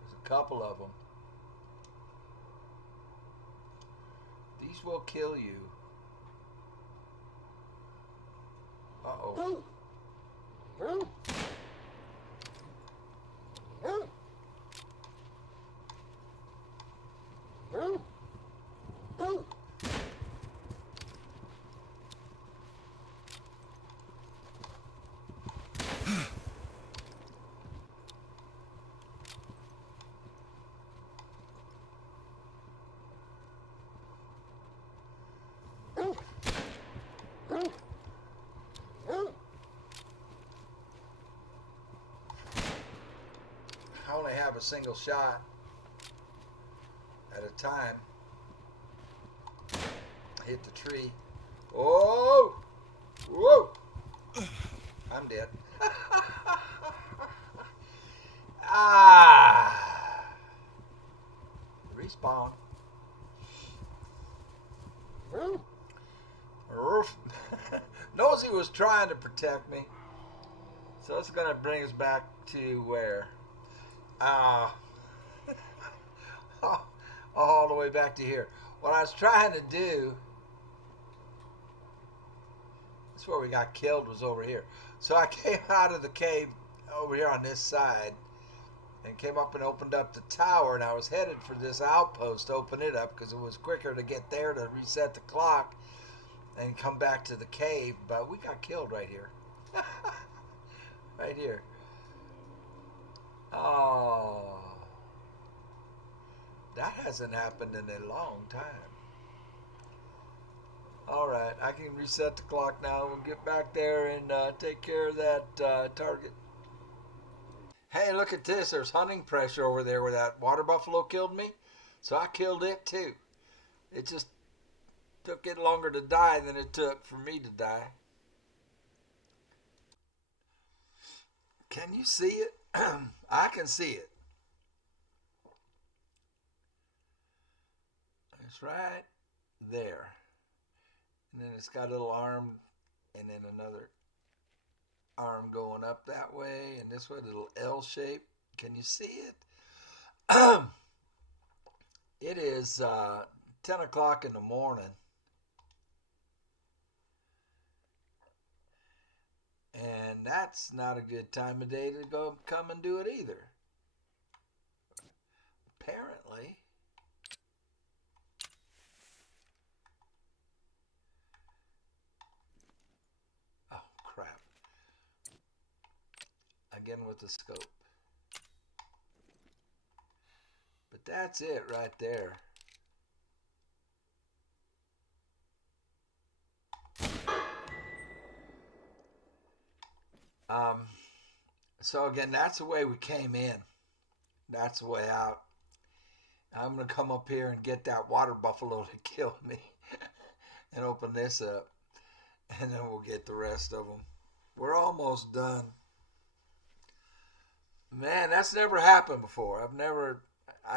There's a couple of them. These will kill you. Uh-oh. I only have a single shot at a time. Hit the tree. Oh! Whoa! I'm dead. Respawn. Nosy was trying to protect me. So it's going to bring us back to where? All the way back to here. What I was trying to do, that's where we got killed, was over here. So I came out of the cave over here on this side and came up and opened up the tower, and I was headed for this outpost to open it up because it was quicker to get there to reset the clock and come back to the cave, but we got killed right here. Right here. Oh, that hasn't happened in a long time. Alright, I can reset the clock now. We'll get back there and take care of that target. Hey, look at this. There's hunting pressure over there where that water buffalo killed me. So I killed it too. It just took it longer to die than it took for me to die. Can you see it? I can see it. It's right there. And then it's got a little arm and then another arm going up that way and this way, a little L shape. Can you see it? It is 10 o'clock in the morning. And that's not a good time of day to go come and do it either. apparently, oh crap, again with the scope. But that's it right there. Um, so again, that's the way we came in. That's the way out. I'm gonna come up here and get that water buffalo to kill me, and open this up, and then we'll get the rest of them. We're almost done. Man, that's never happened before. I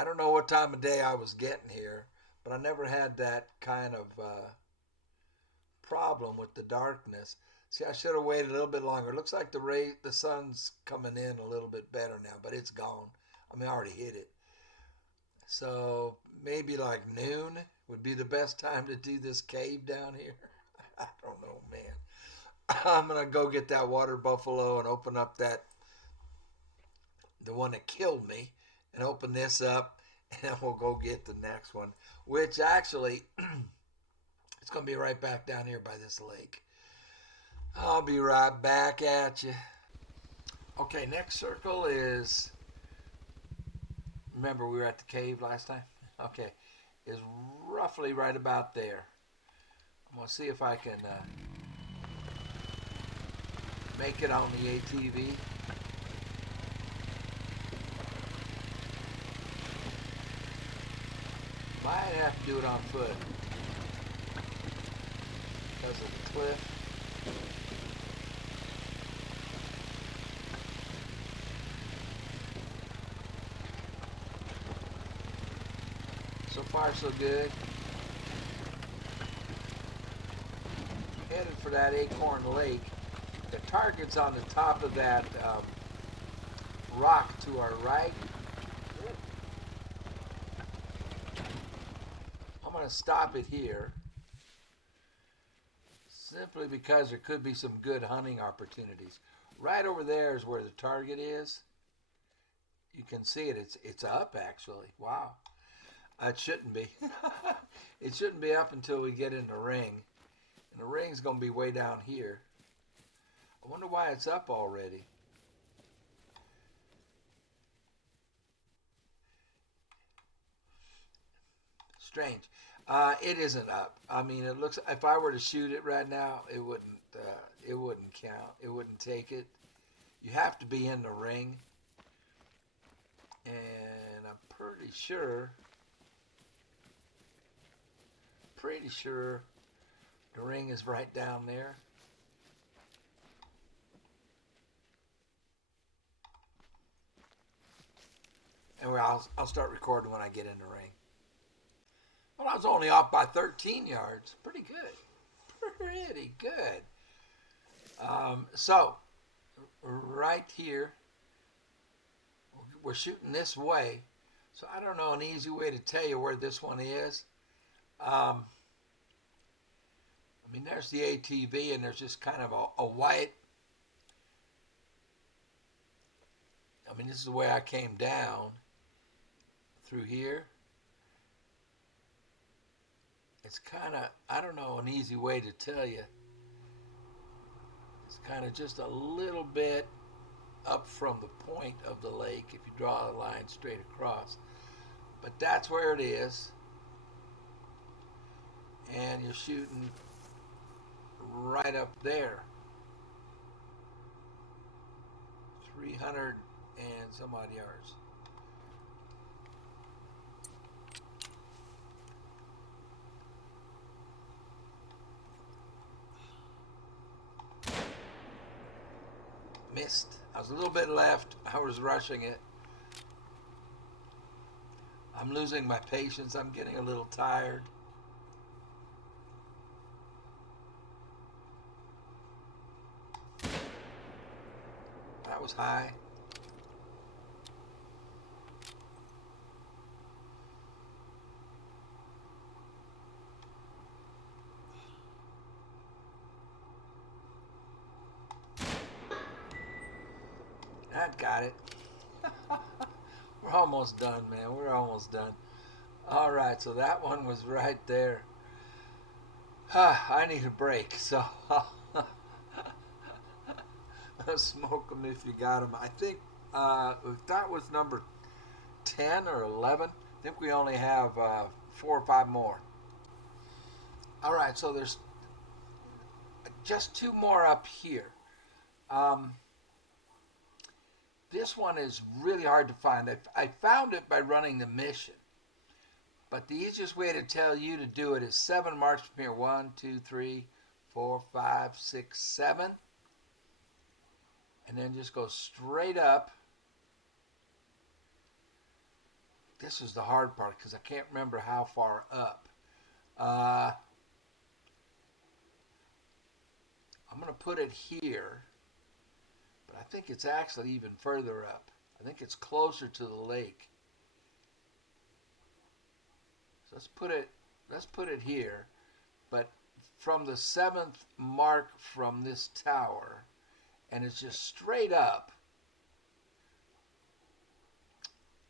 don't know what time of day I was getting here, but I never had that kind of problem with the darkness. See, I should have waited a little bit longer. It looks like the sun's coming in a little bit better now, but it's gone. I mean, I already hit it. So maybe like noon would be the best time to do this cave down here. I don't know, man. I'm gonna go get that water buffalo and open up the one that killed me, and open this up, and then we'll go get the next one, which actually it's gonna be right back down here by this lake. I'll be right back at you. Okay, next circle is, remember we were at the cave last time? Okay, is roughly right about there. I'm gonna see if I can make it on the ATV. Might have to do it on foot because of the cliff. So far, so good. Headed for that Acorn Lake. The target's on the top of that rock to our right. I'm going to stop it here simply because there could be some good hunting opportunities. Right over there is where the target is. You can see it. It's up, actually. Wow. It shouldn't be. It shouldn't be up until we get in the ring. And the ring's going to be way down here. I wonder why it's up already. Strange. It isn't up. I mean, it looks. If I were to shoot it right now, it wouldn't. It wouldn't count. It wouldn't take it. You have to be in the ring. And I'm pretty sure. The ring is right down there. And I'll start recording when I get in the ring. Well, I was only off by 13 yards. Pretty good. Pretty good. So, right here, we're shooting this way. So I don't know an easy way to tell you where this one is. I mean, there's the ATV, and there's just kind of a white. I mean, this is the way I came down through here. It's kind of, I don't know an easy way to tell you. It's kind of just a little bit up from the point of the lake if you draw a line straight across. But that's where it is. And you're shooting right up there. 300 and some odd yards. Missed. I was a little bit left. I was rushing it. I'm losing my patience. I'm getting a little tired. That was high. That got it. We're almost done, man. We're almost done. All right, so that one was right there. I need a break, so I'll smoke them if you got them. I think if that was number 10 or 11, I think we only have 4 or 5 more. All right, so there's just 2 more up here. This one is really hard to find. I found it by running the mission. But the easiest way to tell you to do it is 7 marks from here. 1, 2, 3, 4, 5, 6, 7. And then just go straight up. This is the hard part because I can't remember how far up. I'm going to put it here. But I think it's actually even further up. I think it's closer to the lake. So let's put it here. But from the 7th mark from this tower, and it's just straight up.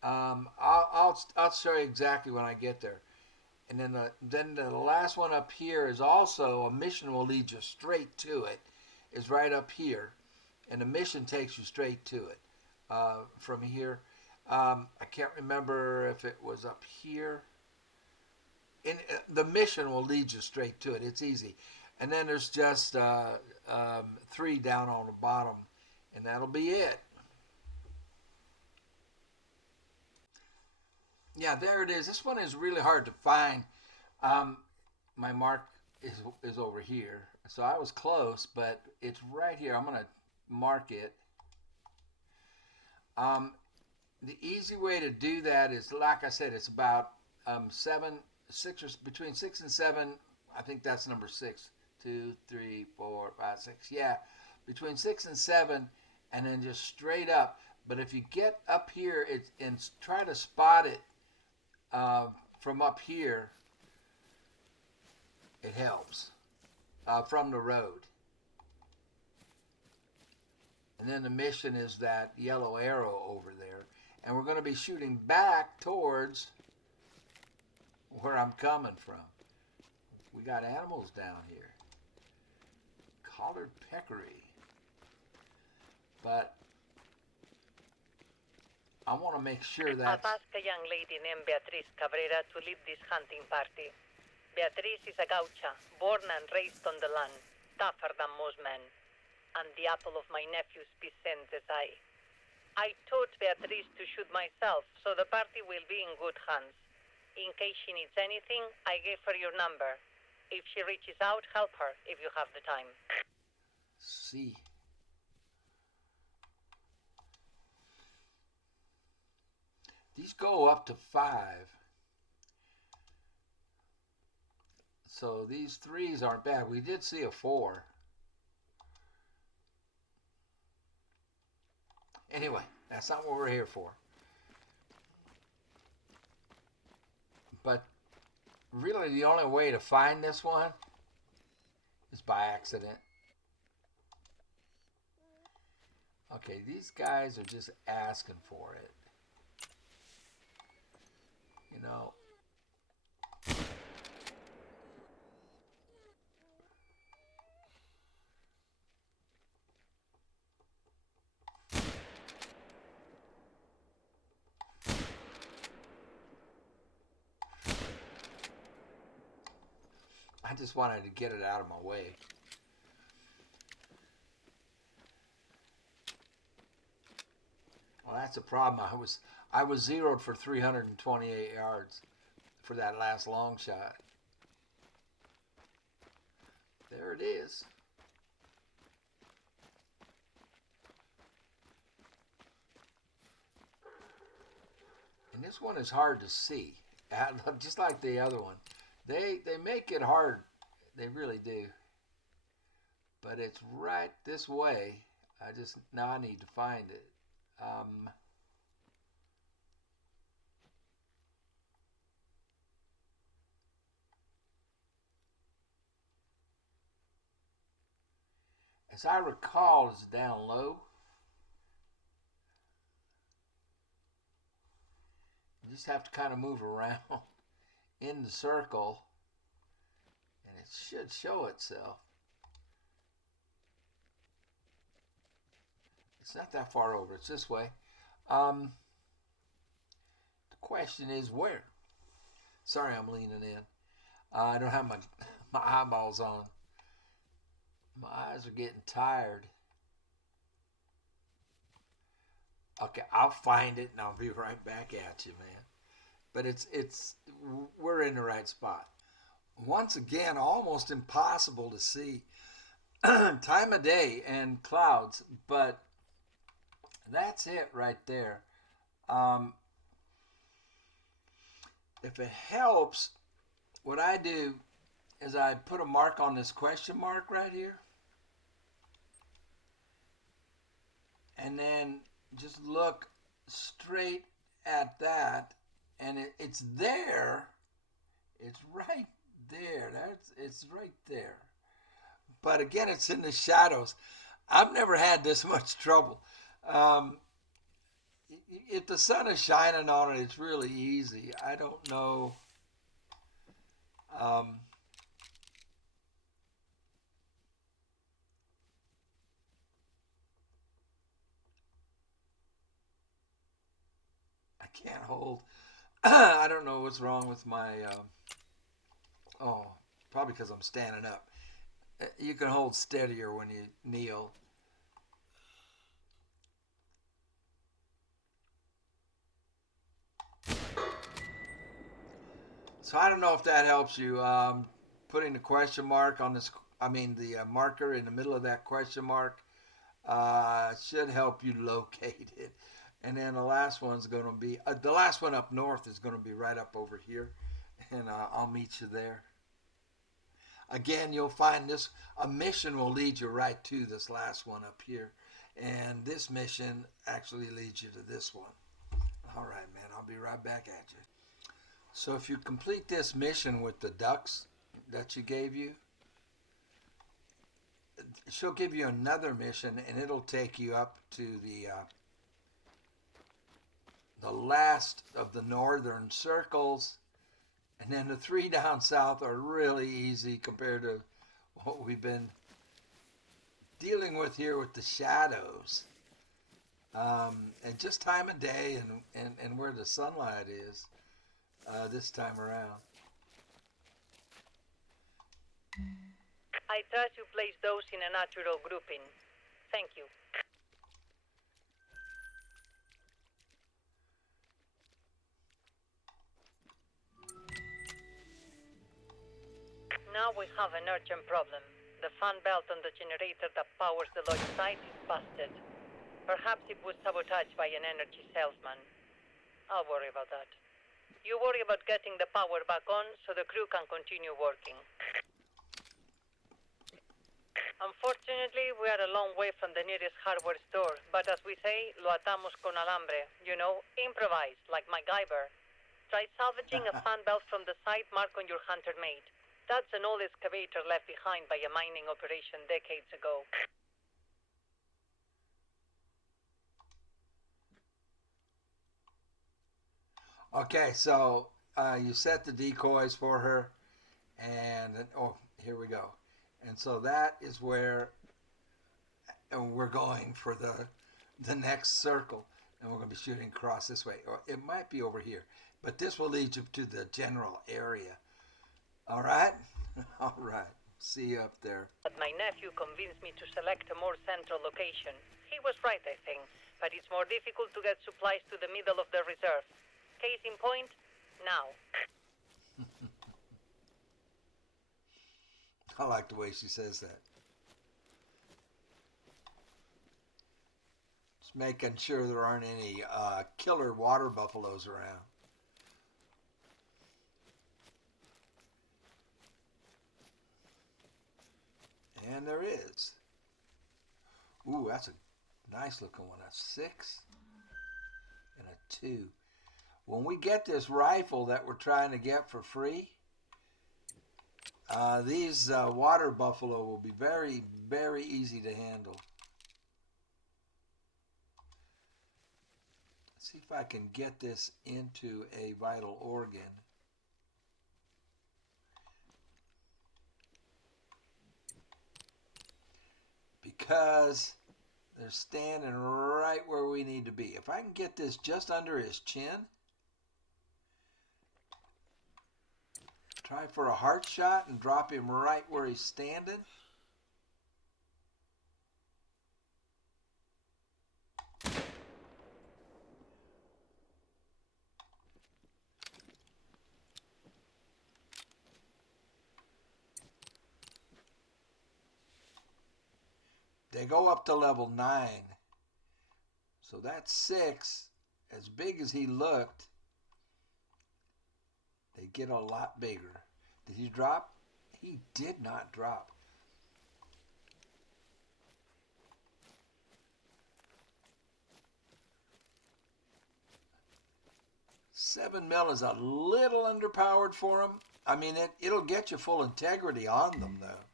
I'll show you exactly when I get there. And then the last one up here is also a mission will lead you straight to it. Is right up here, and the mission takes you straight to it from here. I can't remember if it was up here. The mission will lead you straight to it. It's easy. And then there's just 3 down on the bottom, and that'll be it. Yeah, there it is. This one is really hard to find. My mark is over here. So I was close, but it's right here. I'm going to mark it. The easy way to do that is, like I said, it's about 6 between 6 and 7. I think that's number 6. 2, 3, 4, 5, 6. Yeah, between 6 and 7, and then just straight up. But if you get up here and try to spot it from up here, it helps from the road. And then the mission is that yellow arrow over there. And we're going to be shooting back towards where I'm coming from. We got animals down here. Collared peccary. But I want to make sure that I've asked a young lady named Beatriz Cabrera to lead this hunting party. Beatriz is a gaucha, born and raised on the land, tougher than most men, and the apple of my nephew Vicente's eye. I taught Beatriz to shoot myself, so the party will be in good hands. In case she needs anything, I gave her your number. If she reaches out, help her if you have the time. see. These go up to 5. So these 3s aren't bad. We did see a 4. Anyway, that's not what we're here for. But really the only way to find this one is by accident. Okay, these guys are just asking for it. You know. I just wanted to get it out of my way. Well, that's a problem. I was zeroed for 328 yards for that last long shot. There it is. And this one is hard to see, just like the other one. They make it hard. They really do. But it's right this way. Now I need to find it. As I recall, it's down low. just have to kind of move around in the circle, and it should show itself. It's not that far over. It's this way. The question is where? Sorry, I'm leaning in. I don't have my eyeballs on. My eyes are getting tired. Okay, I'll find it and I'll be right back at you, man. But we're in the right spot. Once again, almost impossible to see. Time of day and clouds, but that's it right there. If it helps, what I do is I put a mark on this question mark right here. And then just look straight at that. And it's there. It's right there. It's right there. But again, it's in the shadows. I've never had this much trouble. If the sun is shining on it, it's really easy. I don't know. I can't hold. I don't know what's wrong with my. Probably because I'm standing up. You can hold steadier when you kneel. So I don't know if that helps you. Putting the question mark on this, the marker in the middle of that question mark should help you locate it. And then the last one's going to be, the last one up north is going to be right up over here. And I'll meet you there. Again, you'll find a mission will lead you right to this last one up here. And this mission actually leads you to this one. All right, man, I'll be right back at you. So if you complete this mission with the ducks that she gave you, she'll give you another mission, and it'll take you up to the last of the northern circles. And then the 3 down south are really easy compared to what we've been dealing with here with the shadows. And just time of day and where the sunlight is this time around. I trust you place those in a natural grouping. Thank you. Now we have an urgent problem. The fan belt on the generator that powers the lodge site is busted. Perhaps it was sabotaged by an energy salesman. I'll worry about that. You worry about getting the power back on so the crew can continue working. Unfortunately, we are a long way from the nearest hardware store, but as we say, lo atamos con alambre. You know, improvise, like MacGyver. Try salvaging a fan belt from the site mark on your Hunter mate. That's an old excavator left behind by a mining operation decades ago. Okay, so you set the decoys for her, and here we go. And so that is where we're going for the next circle, and we're going to be shooting across this way. Or it might be over here, but this will lead you to the general area. All right? All right. See you up there. But my nephew convinced me to select a more central location. He was right, I think, but it's more difficult to get supplies to the middle of the reserve. Case in point, now. I like the way she says that. Just making sure there aren't any killer water buffaloes around. And there is. Ooh, that's a nice looking one. A 6 and a 2. When we get this rifle that we're trying to get for free, these water buffalo will be very, very easy to handle. See if I can get this into a vital organ. Because they're standing right where we need to be. If I can get this just under his chin, try for a heart shot and drop him right where he's standing. They go up to level 9. So that's 6. As big as he looked, they get a lot bigger. Did he drop? He did not drop. $7 mil is a little underpowered for him. I mean, it'll get you full integrity on them, though.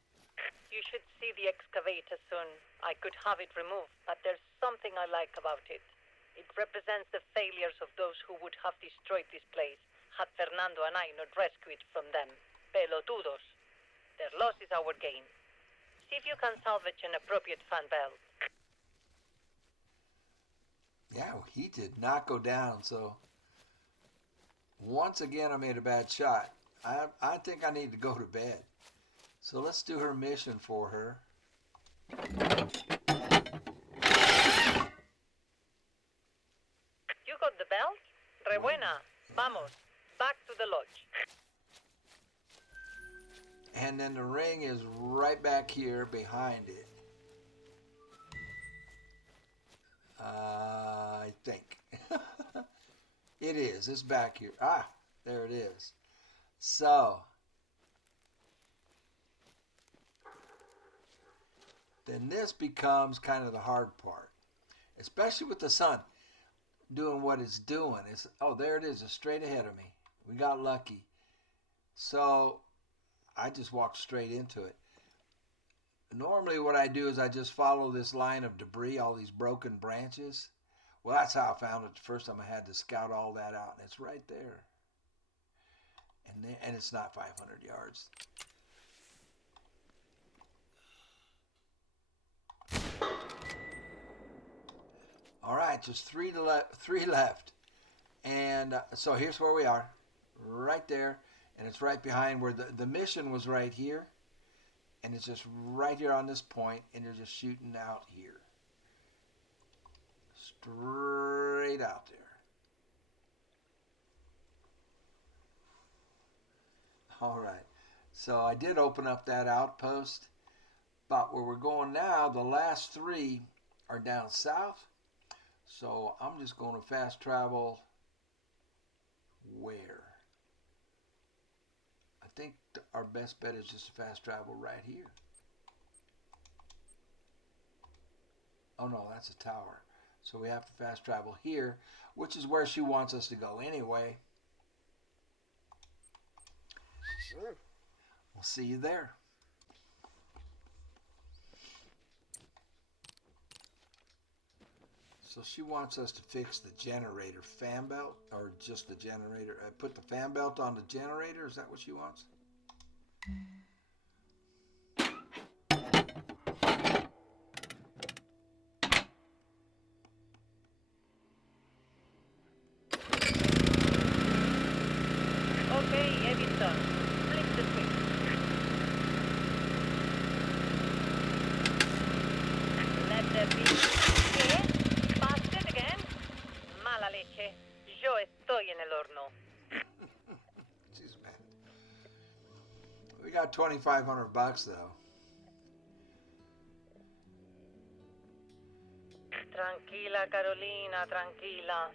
You should see the excavator soon. I could have it removed, but there's something I like about it. It represents the failures of those who would have destroyed this place, had Fernando and I not rescued it from them. Pelotudos. Their loss is our gain. See if you can salvage an appropriate fan belt. Yeah, he did not go down, so once again I made a bad shot. I think I need to go to bed. So let's do her mission for her. You got the belt? Re buena. Vamos. Back to the lodge. And then the ring is right back here behind it. I think. It is. It's back here. Ah, there it is. So, then this becomes kind of the hard part, especially with the sun doing what it's doing. It's, oh, there it is. It's straight ahead of me. We got lucky. So I just walked straight into it. Normally what I do is I just follow this line of debris, all these broken branches. Well, that's how I found it the first time. I had to scout all that out, and it's right there. And it's not 500 yards. All right, just three left. And so here's where we are, right there. And it's right behind where the mission was right here. And it's just right here on this point, and you're just shooting out here. Straight out there. All right. So I did open up that outpost. But where we're going now, the last 3 are down south. So I'm just going to fast travel where? I think our best bet is just to fast travel right here. Oh no, that's a tower. So we have to fast travel here, which is where she wants us to go anyway. We'll see you there. So she wants us to fix the generator fan belt, or just the generator. Put the fan belt on the generator. Is that what she wants? Okay, Edison. Flip the switch. Let there be... ¿Qué? Busted again? Mala leche. Yo estoy en el horno. She's mad. We got $2,500 though. Tranquila, Carolina, tranquila.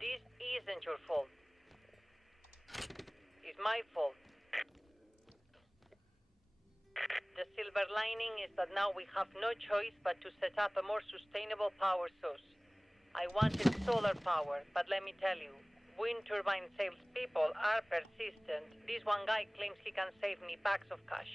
This isn't your fault. It's my fault. The silver lining is that now we have no choice but to set up a more sustainable power source. I wanted solar power, but let me tell you, wind turbine salespeople are persistent. This one guy claims he can save me bags of cash.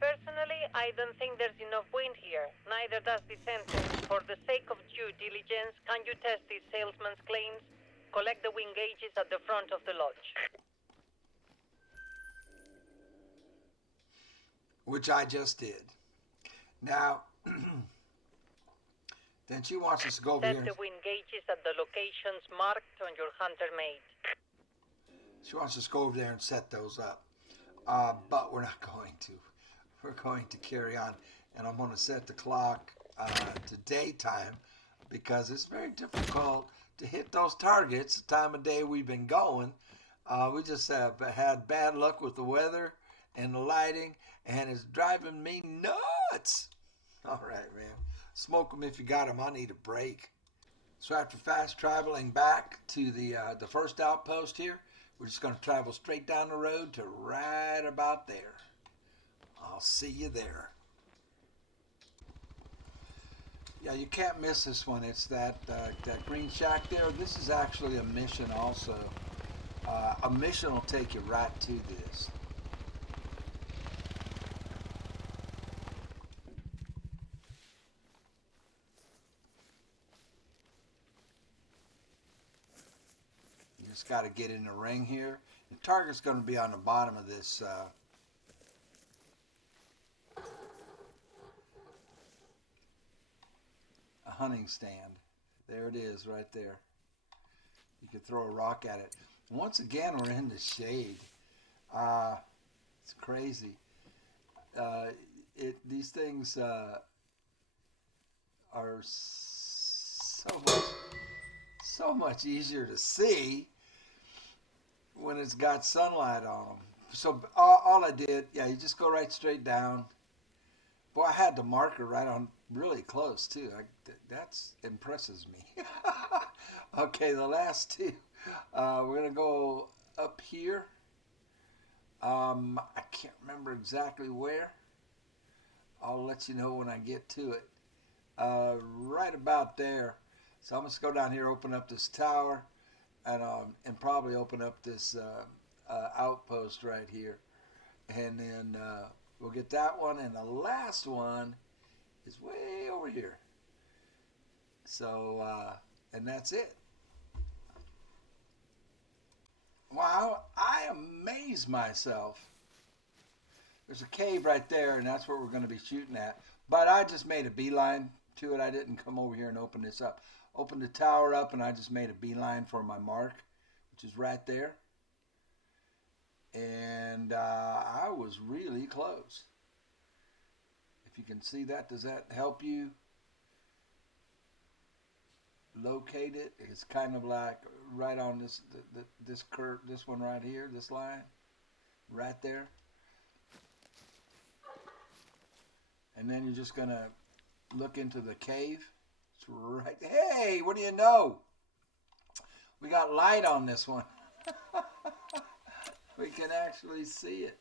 Personally, I don't think there's enough wind here. Neither does the center. For the sake of due diligence, can you test these salesman's claims? Collect the wind gauges at the front of the lodge. Which I just did. Now, then she wants us to go over Set here. the wind gauges at the locations marked on your hunter mate. She wants us to go over there and set those up. But we're not going to. We're going to carry on. And I'm going to set the clock to daytime because it's very difficult to hit those targets the time of day we've been going. We just have had bad luck with the weather and the lighting, and it's driving me nuts. All right, man. Smoke them if you got them. I need a break. So after fast traveling back to the first outpost here, we're just going to travel straight down the road to right about there. I'll see you there. Yeah, you can't miss this one. It's that green shack there. This is actually a mission also. A mission will take you right to this. You just got to get in the ring here. The target's going to be on the bottom of this hunting stand. There it is right there. You can throw a rock at it. Once again, we're in the shade. It's crazy. These things are so much easier to see when it's got sunlight on them. So all I did, yeah, you just go right straight down. Boy, I had the marker right on really close too. That impresses me. Okay, the last two. We're gonna go up here. I can't remember exactly where. I'll let you know when I get to it. Right about there. So I'm just go down here, open up this tower, and probably open up this outpost right here, and then we'll get that one, and the last one is way over here. So, and that's it. Wow, I amaze myself. There's a cave right there, and that's where we're going to be shooting at. But I just made a beeline to it. I didn't come over here and open this up. Opened the tower up, and I just made a beeline for my mark, which is right there. And I was really close. If you can see that, does that help you locate it? It's kind of like right on this curve, this one right here, this line, right there. And then you're just gonna look into the cave. It's right. Hey, what do you know? We got light on this one. We can actually see it.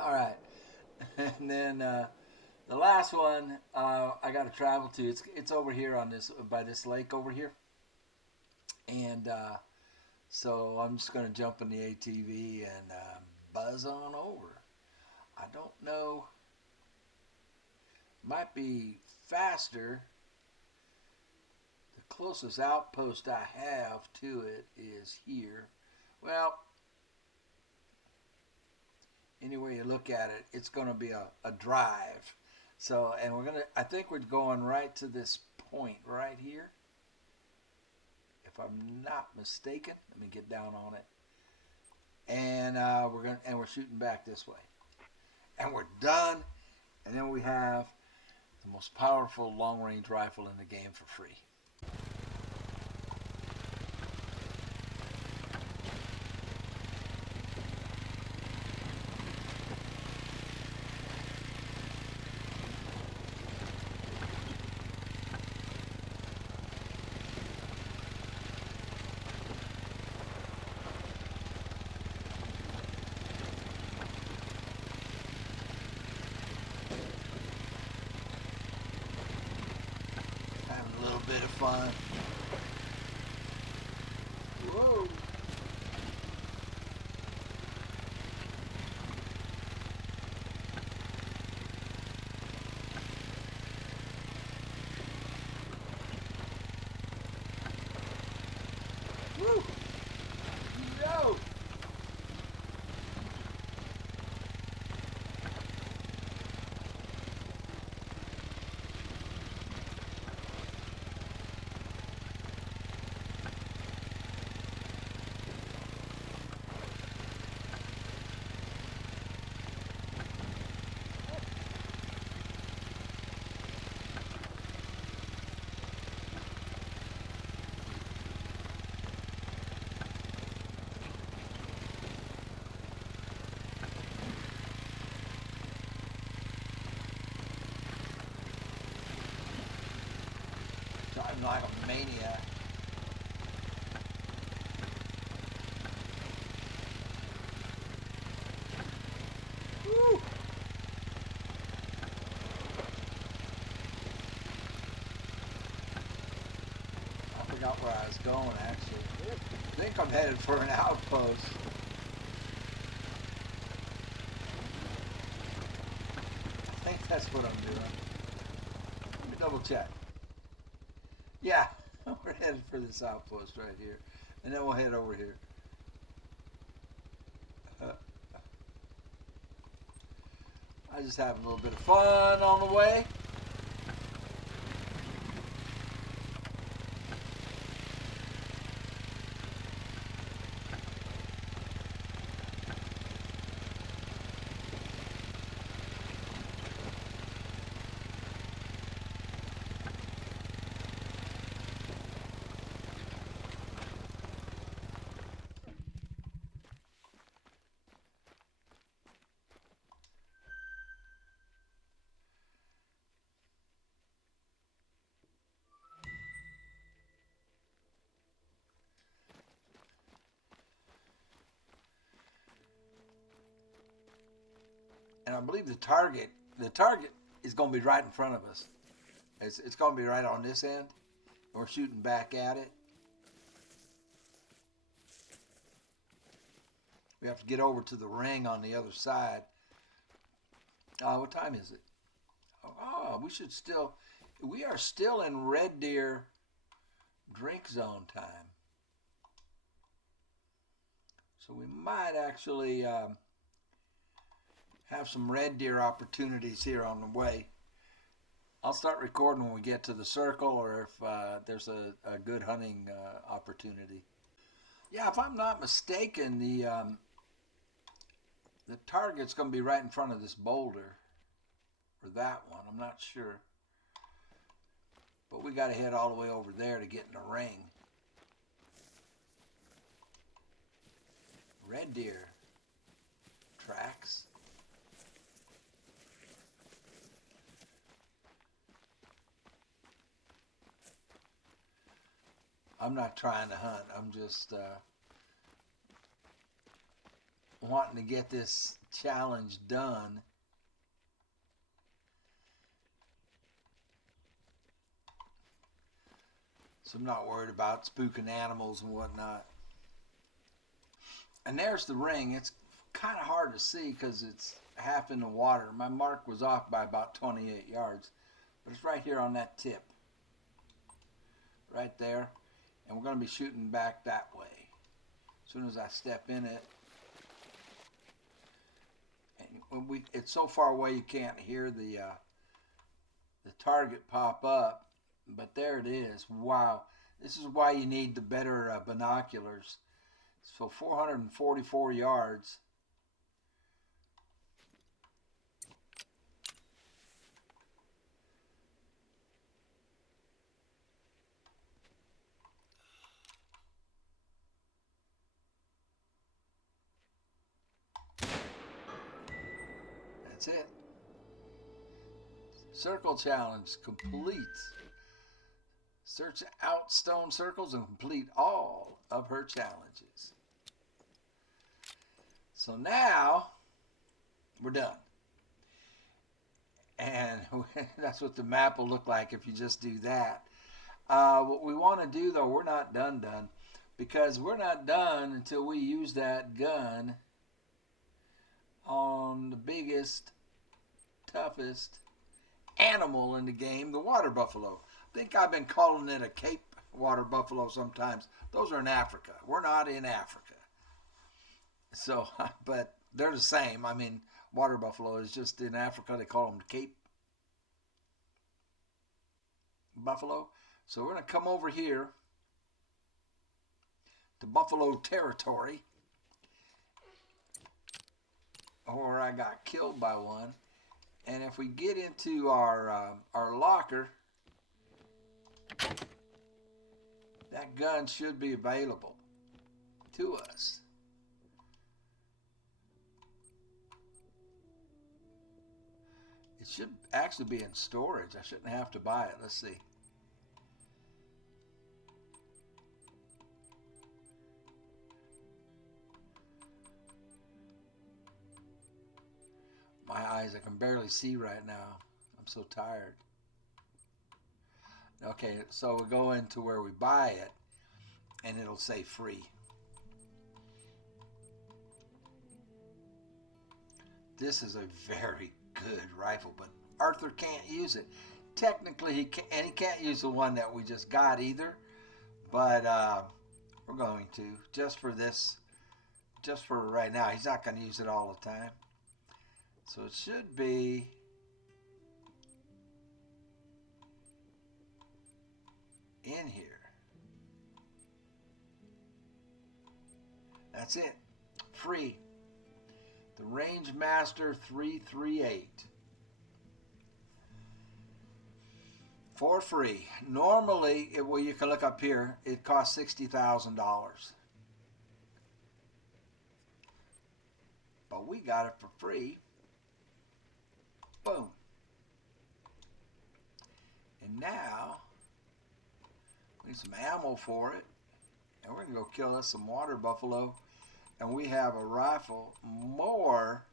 All right, and then the last one I got to travel to. It's over here on this by this lake over here, and so I'm just gonna jump in the ATV and buzz on over. I don't know. Might be faster. The closest outpost I have to it is here. Well, any way you look at it, it's going to be a drive. So, and I think we're going right to this point right here. If I'm not mistaken, let me get down on it. And we're shooting back this way. And we're done. And then we have the most powerful long-range rifle in the game for free. Bit of fun. Whoa. Woo. Yo. Driving like a maniac. Woo. I forgot where I was going actually. I think I'm headed for an outpost. I think that's what I'm doing. Let me double check. Yeah, we're headed for this outpost right here. And then we'll head over here. I just having a little bit of fun on the way. And I believe the target is going to be right in front of us. It's going to be right on this end. We're shooting back at it. We have to get over to the ring on the other side. What time is it? Oh, we are still in red deer drink zone time. So we might actually have some red deer opportunities here on the way. I'll start recording when we get to the circle or if there's a good hunting opportunity. Yeah, if I'm not mistaken, the target's going to be right in front of this boulder. Or that one, I'm not sure. But we got to head all the way over there to get in the ring. Red deer tracks. I'm not trying to hunt. I'm just wanting to get this challenge done. So I'm not worried about spooking animals and whatnot. And there's the ring. It's kind of hard to see because it's half in the water. My mark was off by about 28 yards. But it's right here on that tip. Right there. And we're going to be shooting back that way. As soon as I step in it. And it's so far away you can't hear the target pop up. But there it is. Wow. This is why you need the better binoculars. So 444 yards. That's it. Circle challenge complete. Search out stone circles and complete all of her challenges. So now we're done. And that's what the map will look like if you just do that. What we want to do, though, we're not done. because we're not done until we use that gun on the biggest, toughest animal in the game, the water buffalo. I think I've been calling it a Cape water buffalo sometimes. Those are in Africa. We're not in Africa. So, but they're the same. I mean, water buffalo is just in Africa. They call them Cape buffalo. So we're going to come over here to buffalo territory, where I got killed by one. And if we get into our locker, that gun should be available to us. It should actually be in storage. I shouldn't have to buy it. Let's see. My eyes, I can barely see right now. I'm so tired. Okay, so we go into where we buy it, and it'll say free. This is a very good rifle, but Arthur can't use it. Technically, he can't use the one that we just got either, but we're going to, just for this, just for right now. He's not going to use it all the time. So it should be in here. That's it. Free. The Range Master 338. For free. Normally, well, you can look up here, it costs $60,000. But we got it for free. Boom. And now, we need some ammo for it. And we're going to go kill us some water buffalo. And we have a rifle more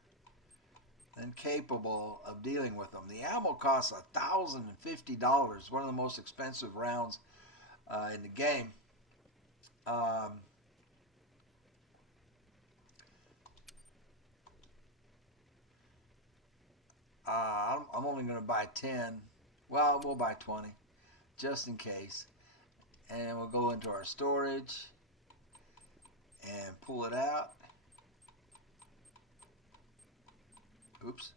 than capable of dealing with them. The ammo costs $1,050. One of the most expensive rounds in the game. I'm only going to buy 10. Well, we'll buy 20, just in case. And we'll go into our storage and pull it out. Oops.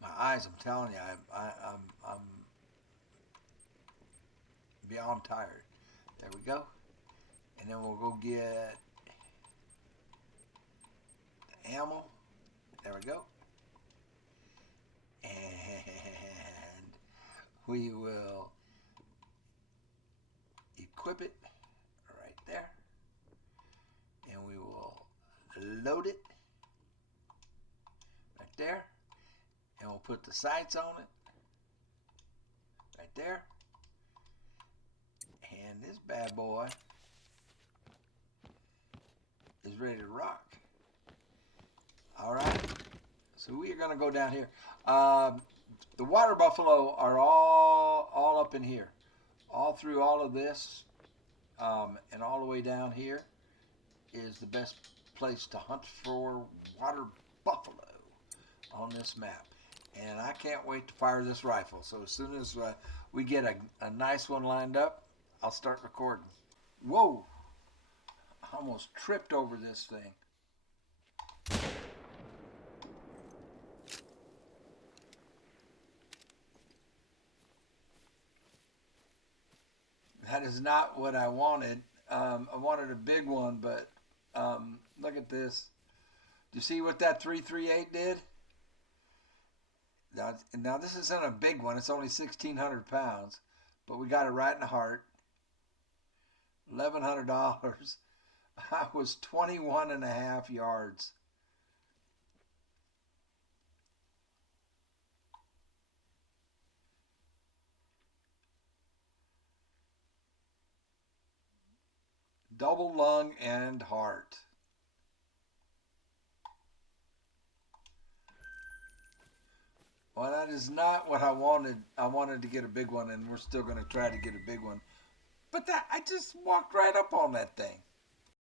My eyes, I'm telling you, I'm beyond tired. There we go. And then we'll go get the ammo. There we go. And we will equip it right there. And we will load it right there. And we'll put the sights on it right there. And this bad boy is ready to rock. All right. So we are going to go down here. The water buffalo are all up in here. All through all of this and all the way down here is the best place to hunt for water buffalo on this map. And I can't wait to fire this rifle. So as soon as we get a nice one lined up, I'll start recording. Whoa! I almost tripped over this thing. That is not what I wanted. I wanted a big one, but look at this. Do you see what that 338 did? Now this isn't a big one. It's only 1,600 pounds, but we got it right in the heart. $1,100. I was 21 and a half yards. Double lung and heart. Well, that is not what I wanted. I wanted to get a big one, and we're still going to try to get a big one. But that I just walked right up on that thing.